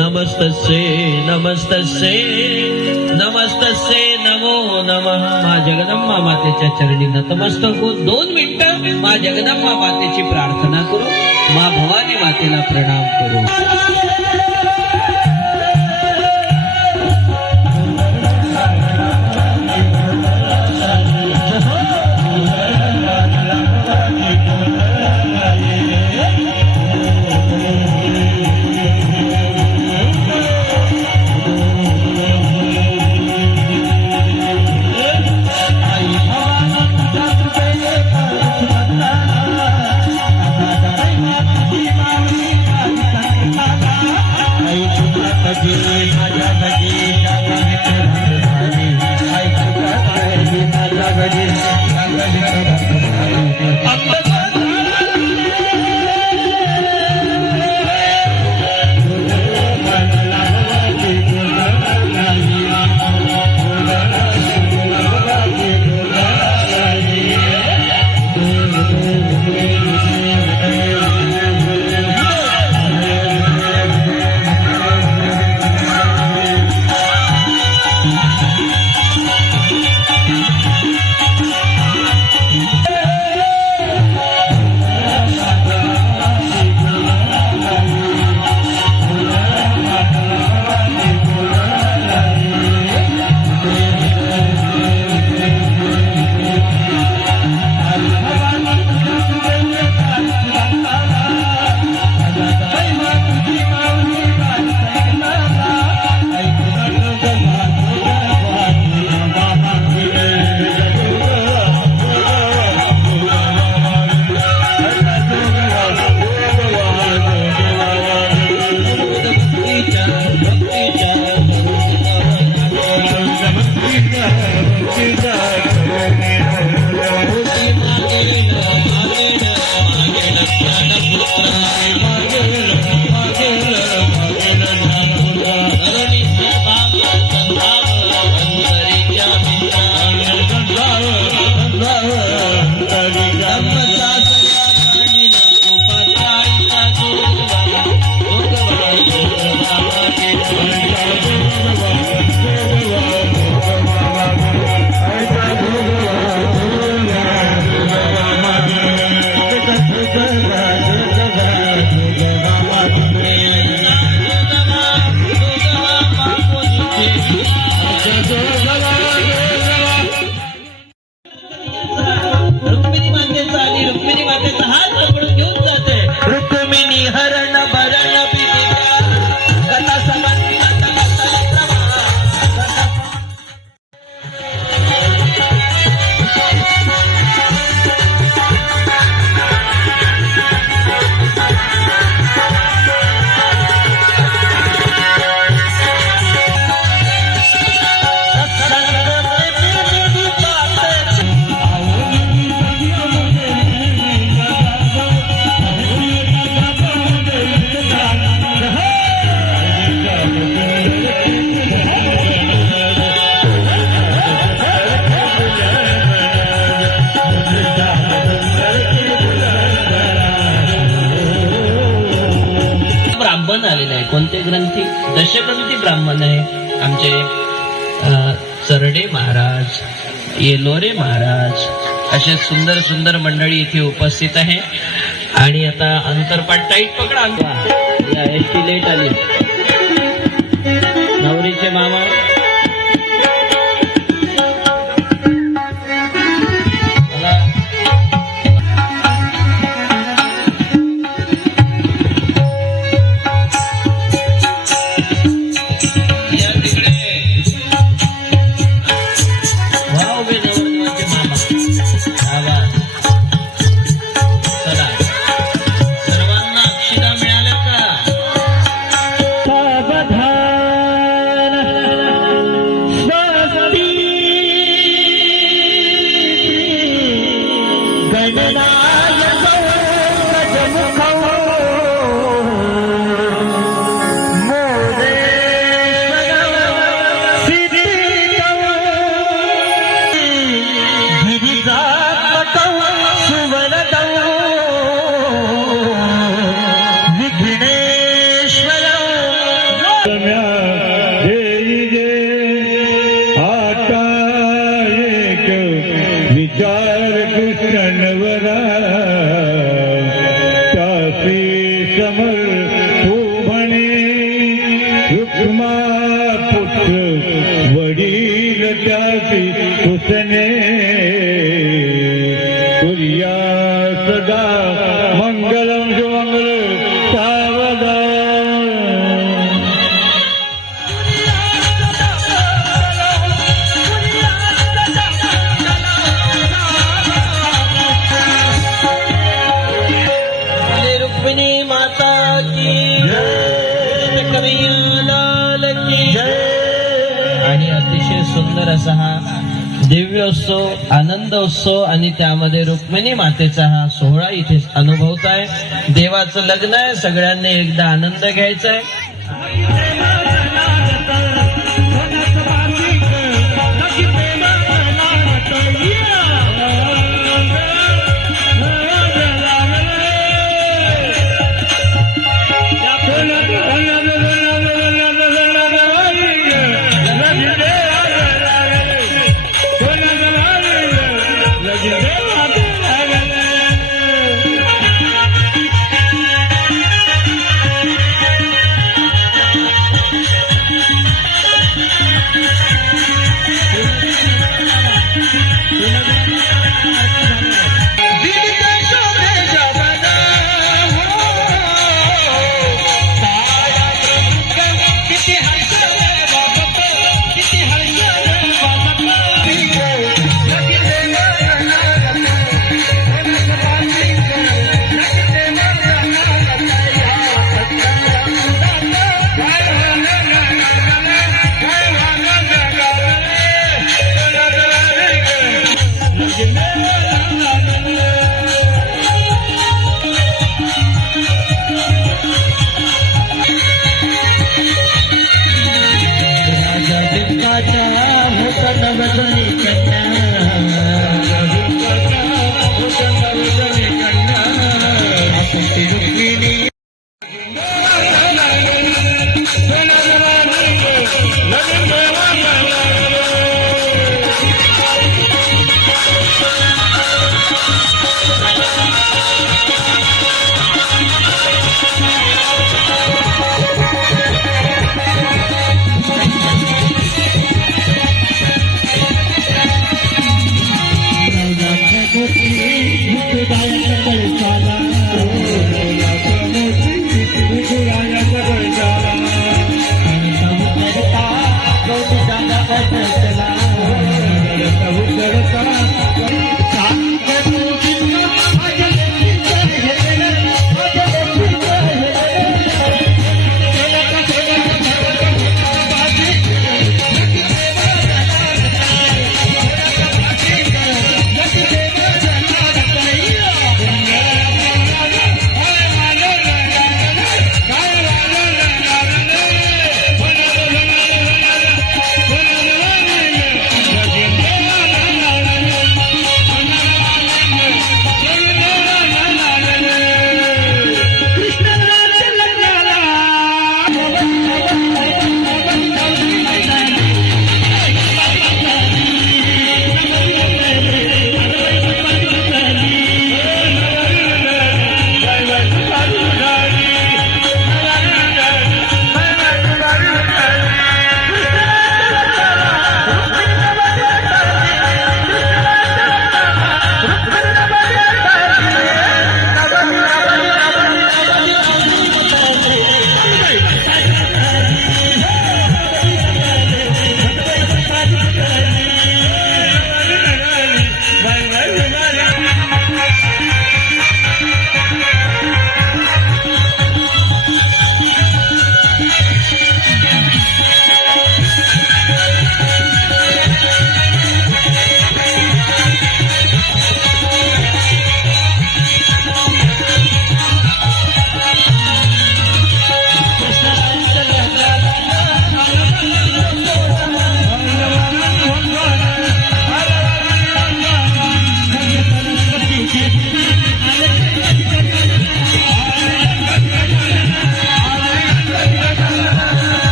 नमस्तस्ये नमस्तस्ये नमस्तस्ये नमो नमः मा जगदंबा मातेच्या चरणी नतमस्तक हो 2 मिनिटं मा जगदंबा मातेची प्रार्थना करू मा भवानी मातेला प्रणाम करू ब्राह्मण आलेले आहे कोणते ग्रंथी दशग्रंथी ब्राह्मण आहे आमचे सरडे महाराज येलोरे महाराज असे सुंदर सुंदर मंडळी इथे उपस्थित आहे आणि आता अंतरपाट टाईट पकडा या एसटी लेट आली नवरीचे मामा तू म्हणे रुक्मा पुत्र वडील त्याची पुसणे तुर्या सदा मंगलम सुमंगल सावधान बोले रुक्मिणी माता की कृष्ण कन्हैया लाल की आणि अतिशय सुंदर असा हा दिव्य उत्सव आनंद उत्सव आणि त्यामध्ये रुक्मिणी मातेचा हा सोहळा इथे अनुभवत आहे. देवाचं लग्न आहे, सगळ्यांनी एकदा आनंद घ्यायचा आहे.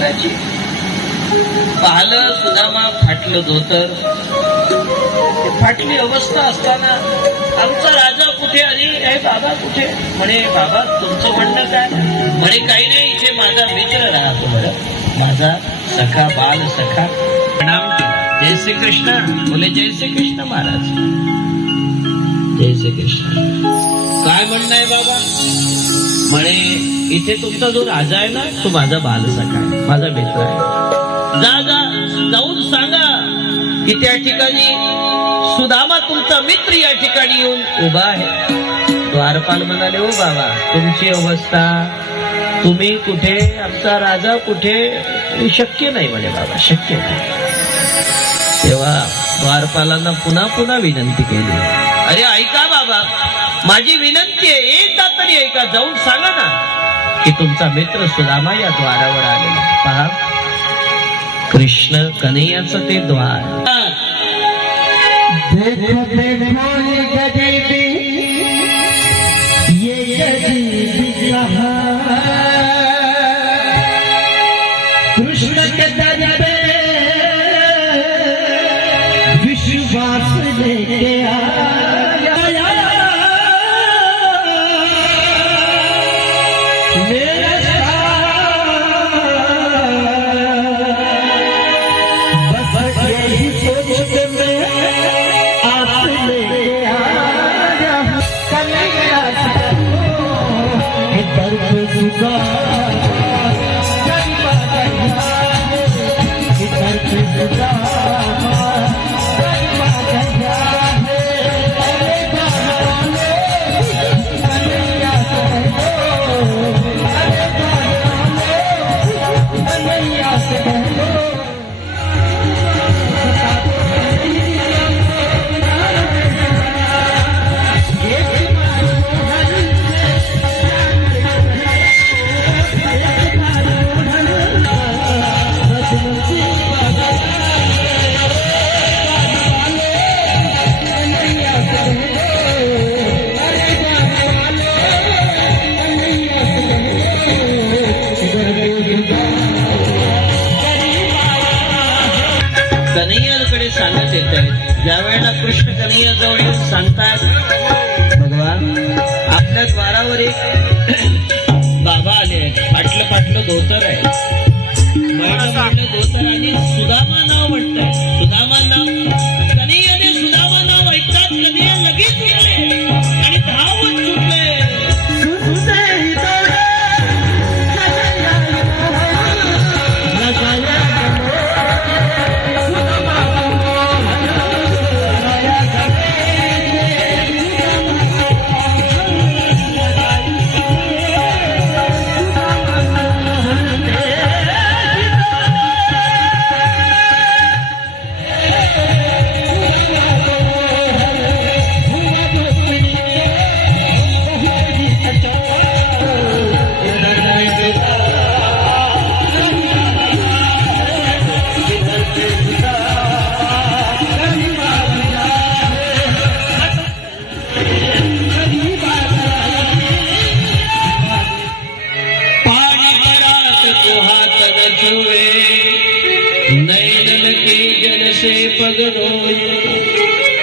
मित्राची. पाहिलं सुदामा फाटलं धोतर. ते फाटली अवस्था असताना आमचा राजा कुठे आणि हे बाबा कुठे? म्हणे बाबा तुमचं म्हणणं काय? म्हणे काही नाही, इथे माझा मित्र राहतो बरं, माझा सखा बाल सखा. प्रणाम केला. जय श्री कृष्ण. बोले जय श्री कृष्ण महाराज. जय श्री कृष्ण. काय म्हणणं आहे बाबा? म्हणे इथे तुमचा जो राजा आहे ना तो माझा बाल सखा आहे, माझा मित्र आहे. जाऊन सांगा की त्या ठिकाणी सुदामा तुमचा मित्र या ठिकाणी येऊन उभा आहे. द्वारपाल म्हणाले हो बाबा तुमची अवस्था, तुम्ही कुठे, आमचा राजा कुठे? हे शक्य नाही म्हणे बाबा, शक्य नाही. तेव्हा द्वारपालांना पुन्हा पुन्हा विनंती केली. अरे ऐका बाबा, माझी विनंती आहे, एकदा तरी ऐका, जाऊन सांगा ना की तुमचा मित्र सुदामा या द्वारावर आलेला. पहा कृष्ण कन्हैयाचं ते द्वार. देखो देखो ये गरीबी, ये गरीबी कहाँ? कृष्ण के दर पे विश्वास लेके आया, मेरा बस यही सोच के मैं कन्हैयाकडे सांगत येत आहेत. ज्या वेळेला कृष्ण कन्हैया जवळ येऊन सांगतात भगवान आपल्या द्वारावर एक बाबा आले आहेत, फाटलं धोतर आहे, धोतर आणि सुदामा नाव म्हणताय. सुदामा नाव, कन्हैयाने सुदामा नाव ऐकतात कन्हैया लगेच गेले आणि धावत सुटले.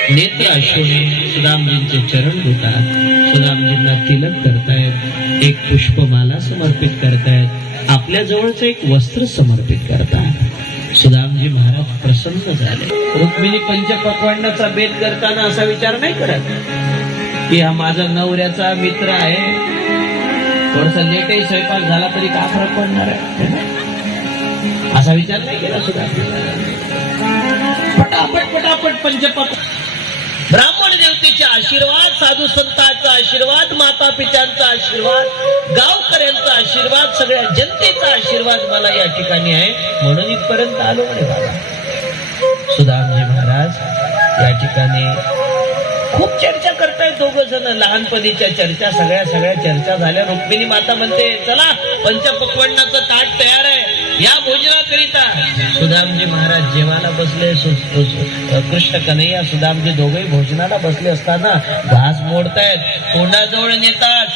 नेत्र अश्रूने सुदामजींचे चरण धुतात, सुदामजींना तिलक करतायत, एक पुष्पमाला समर्पित करतायत, आपल्या जवळच एक वस्त्र समर्पित करतात. सुदामजी महाराज प्रसन्न झाले. रुक्मिणी पंचपक्वान्नाचा बेत करताना असा विचार नाही करत की हा माझा नवऱ्याचा मित्र आहे, थोडासा लेटही स्वयंपाक झाला तरी का फरक पडणार आहे, असा विचार नाही केला सुदामजी. पटापट पंचपक्वान्न, ब्राह्मण देवतेचे आशीर्वाद, साधू संतांचा आशीर्वाद, माता पित्यांचा आशीर्वाद, गावकऱ्यांचा आशीर्वाद, सगळ्या जनतेचा आशीर्वाद मला या ठिकाणी आहे, म्हणून इथपर्यंत आलो म्हणे बाबा. सुदामजी महाराज या ठिकाणी खूप चर्चा करतायत दोघ जण. लहानपणीच्या चर्चा, सगळ्या चर्चा झाल्या. रुक्मिणी माता म्हणते चला पंचपक्वान्नाचं ताट तयार आहे, या भोजनाकरिता. सुदामजी महाराज जेवायला बसले, कृष्ण कन्हैया सुदामजी दोघेही भोजनाला बसले असताना घास मोडतायत, तोंडाजवळ नेतात.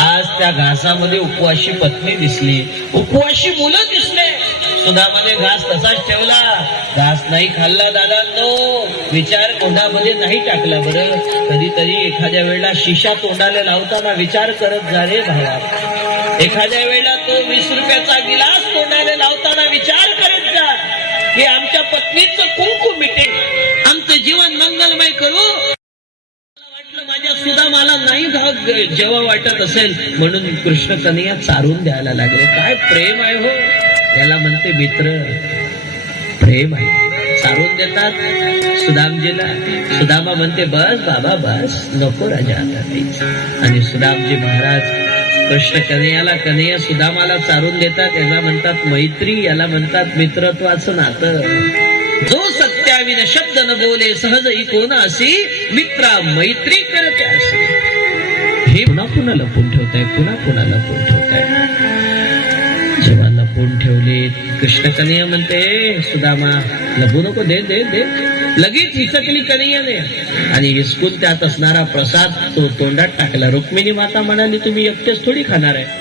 आज त्या घासामध्ये उपवाशी पत्नी दिसली, उपवाशी मुलं दिसले. सुदामाने घास तसाच ठेवला, घास नाही खाल्ला दादांनो, विचार तोंडामध्ये नाही टाकला. बरं कधीतरी एखाद्या वेळेला शिशा तोंडाला लावताना विचार करत जा रे भावा. एखाद्या वेळेला तो 20 रुपयाचा गिलास तोंडाला लावताना विचार करत जा की आमच्या पत्नीचं कुंकू मिटेल, आमचं जीवन मंगलमय करू. वाटलं माझ्या सुदामाला नाही भाग जेव्हा वाटत असेल म्हणून कृष्ण कन्हैया चारून द्यायला लागले. काय प्रेम आहे हो, याला म्हणते मित्र प्रेम आहे. चारून देतात सुदामजीला. सुदामा म्हणते बस बाबा बस, नको राजा आता तेच. आणि सुदामजी महाराज कृष्ण कन्हैयाला, कन्हैया सुदामाला चारून देतात. याला म्हणतात मैत्री, याला म्हणतात मित्रत्वाचं नातं. जो सत्याविन शब्द न बोले सहज कोण असी, मित्रा मैत्री करते असे. हे पुन्हा पुन्हा लपून ठेवताय, पुन्हा पुन्हा लपून ठेवताय. जेव्हा लपून ठेवले कृष्ण कन्हैया म्हणते सुदामा लपू नको, दे दे दे. लगेच हिसकली कन्हैयाने आणि हिसकून त्यात असणारा प्रसाद तो तोंडात टाकला. रुक्मिणी माता म्हणाली तुम्ही एकटेच थोडी खाणार आहे.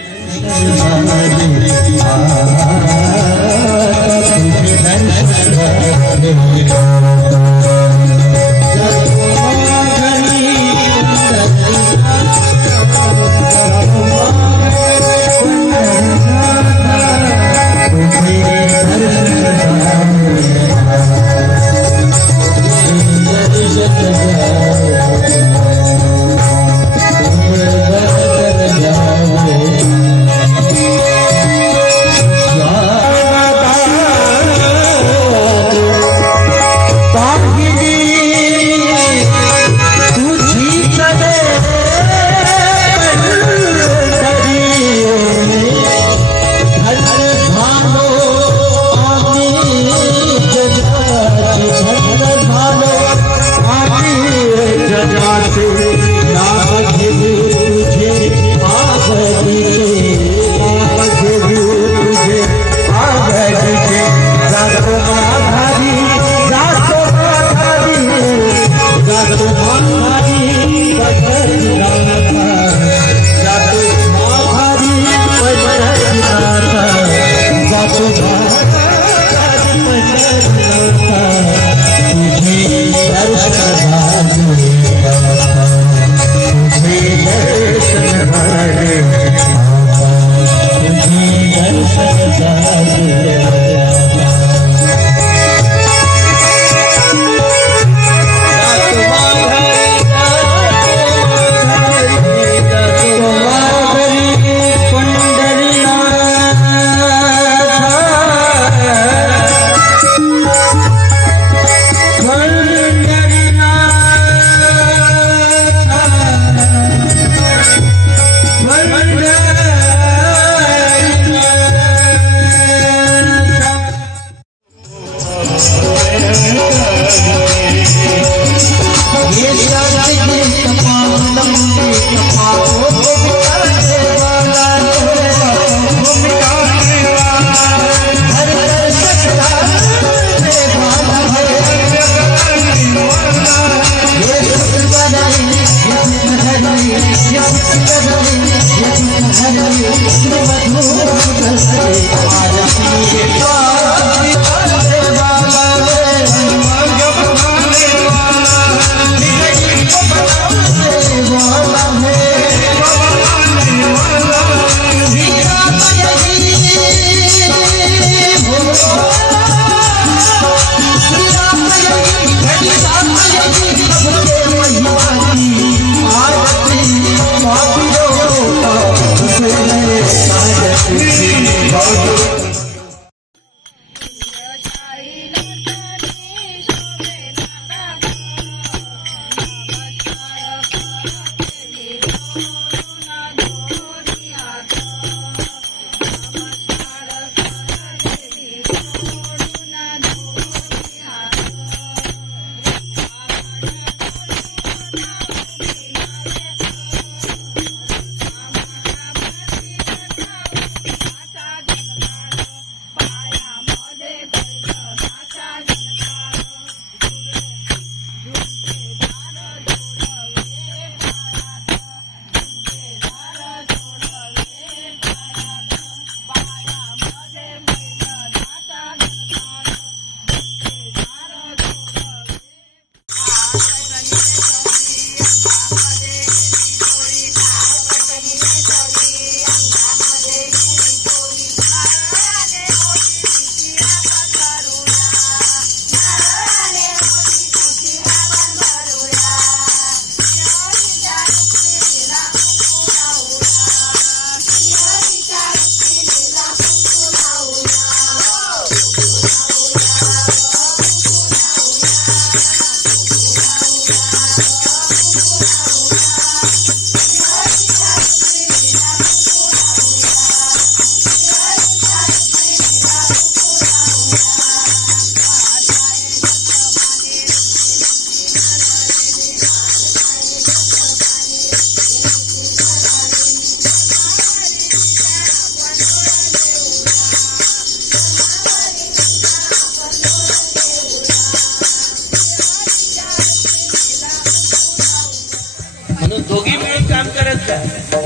म्हणून दोघी मिळून काम करत का.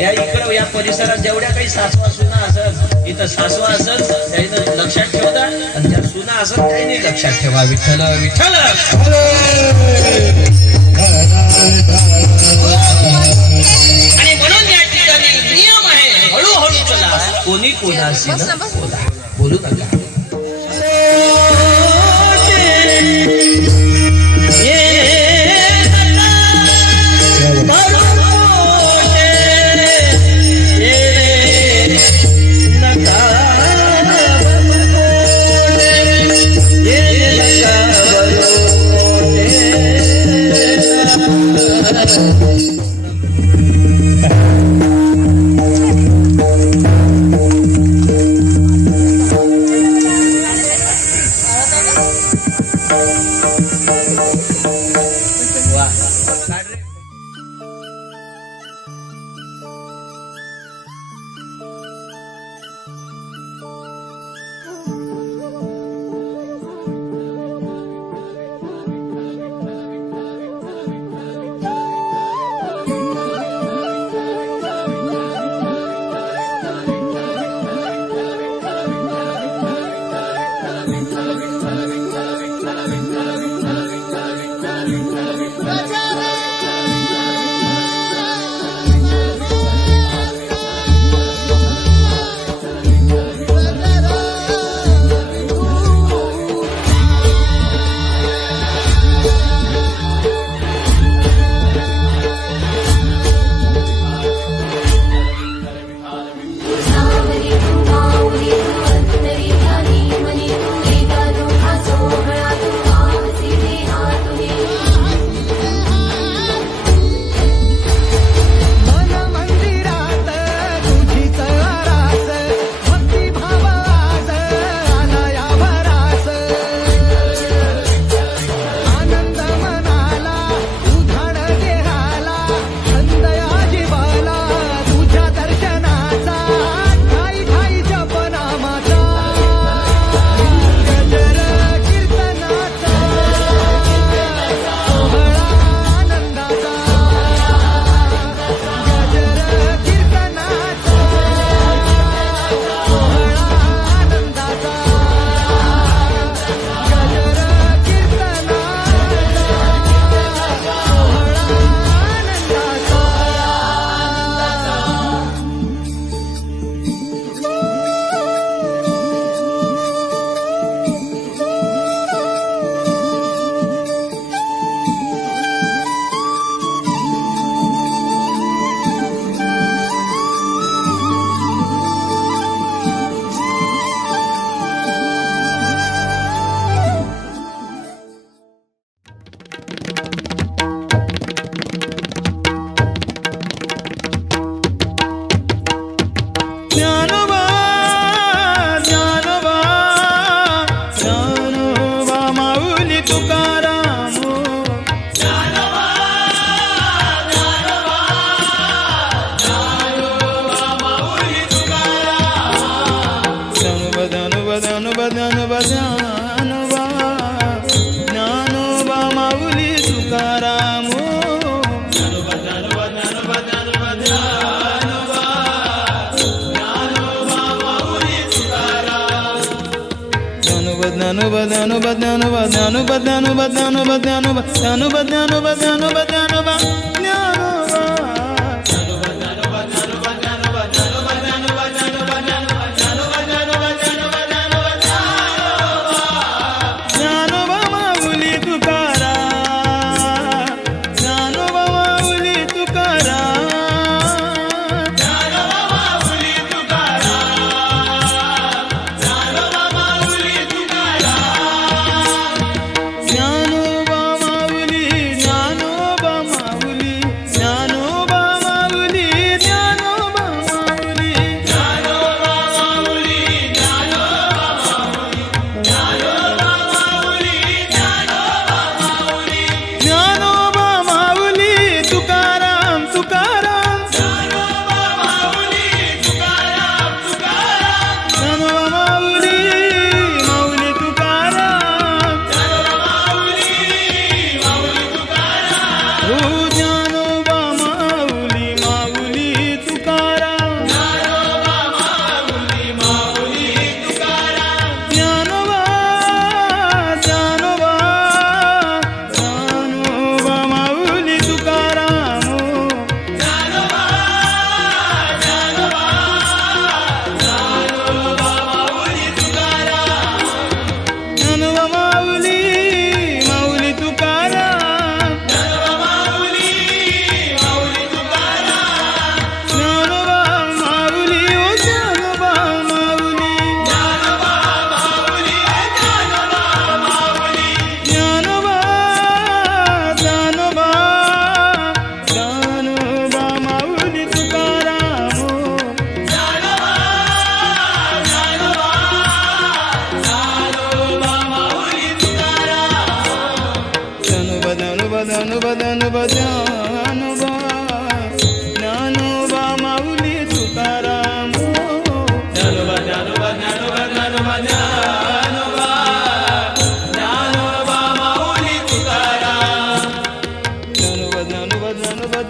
या इकडं या परिसरात जेवढ्या काही सासवा सुना असत, इथं सासवा असत त्यानं लक्षात ठेवता, आणि त्या सुना असत त्याने लक्षात ठेवा. विठ्ठल विठ्ठल. आणि म्हणून या ठिकाणी नियम आहे, हळूहळू चला, कोणी कोणाशी न बोला, बोलू नका. ज्ञानोबा माऊली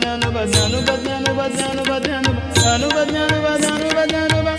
ज्ञानोबा ज्ञानोबा ज्ञानोबा ज्ञानोबा ज्ञानोबा ज्ञानोबा ज्ञानोबा ज्ञानोबा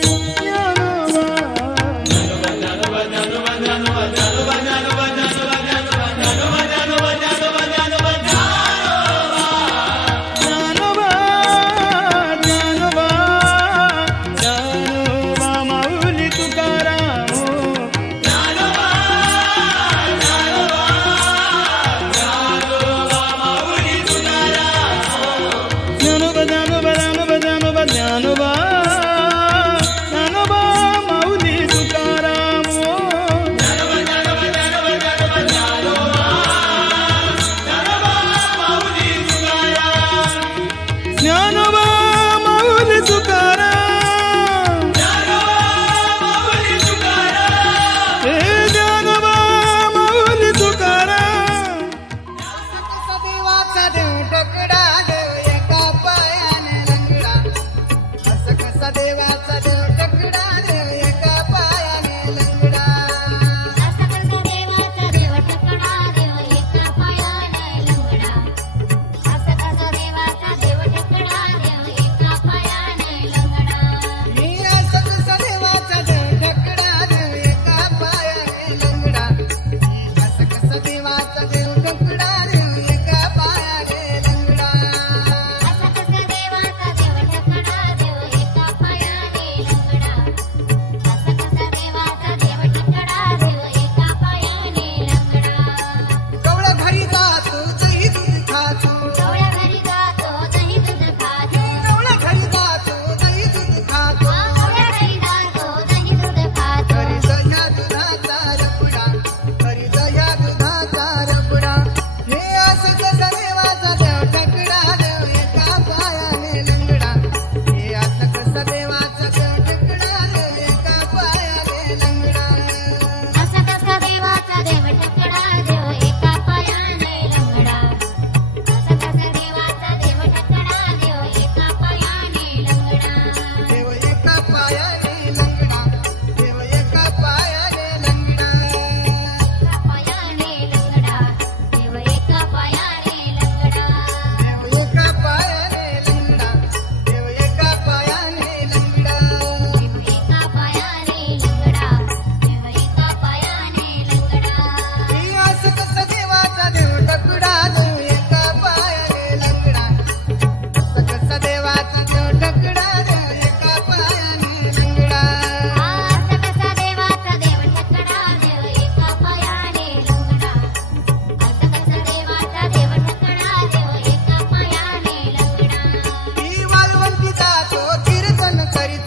करीत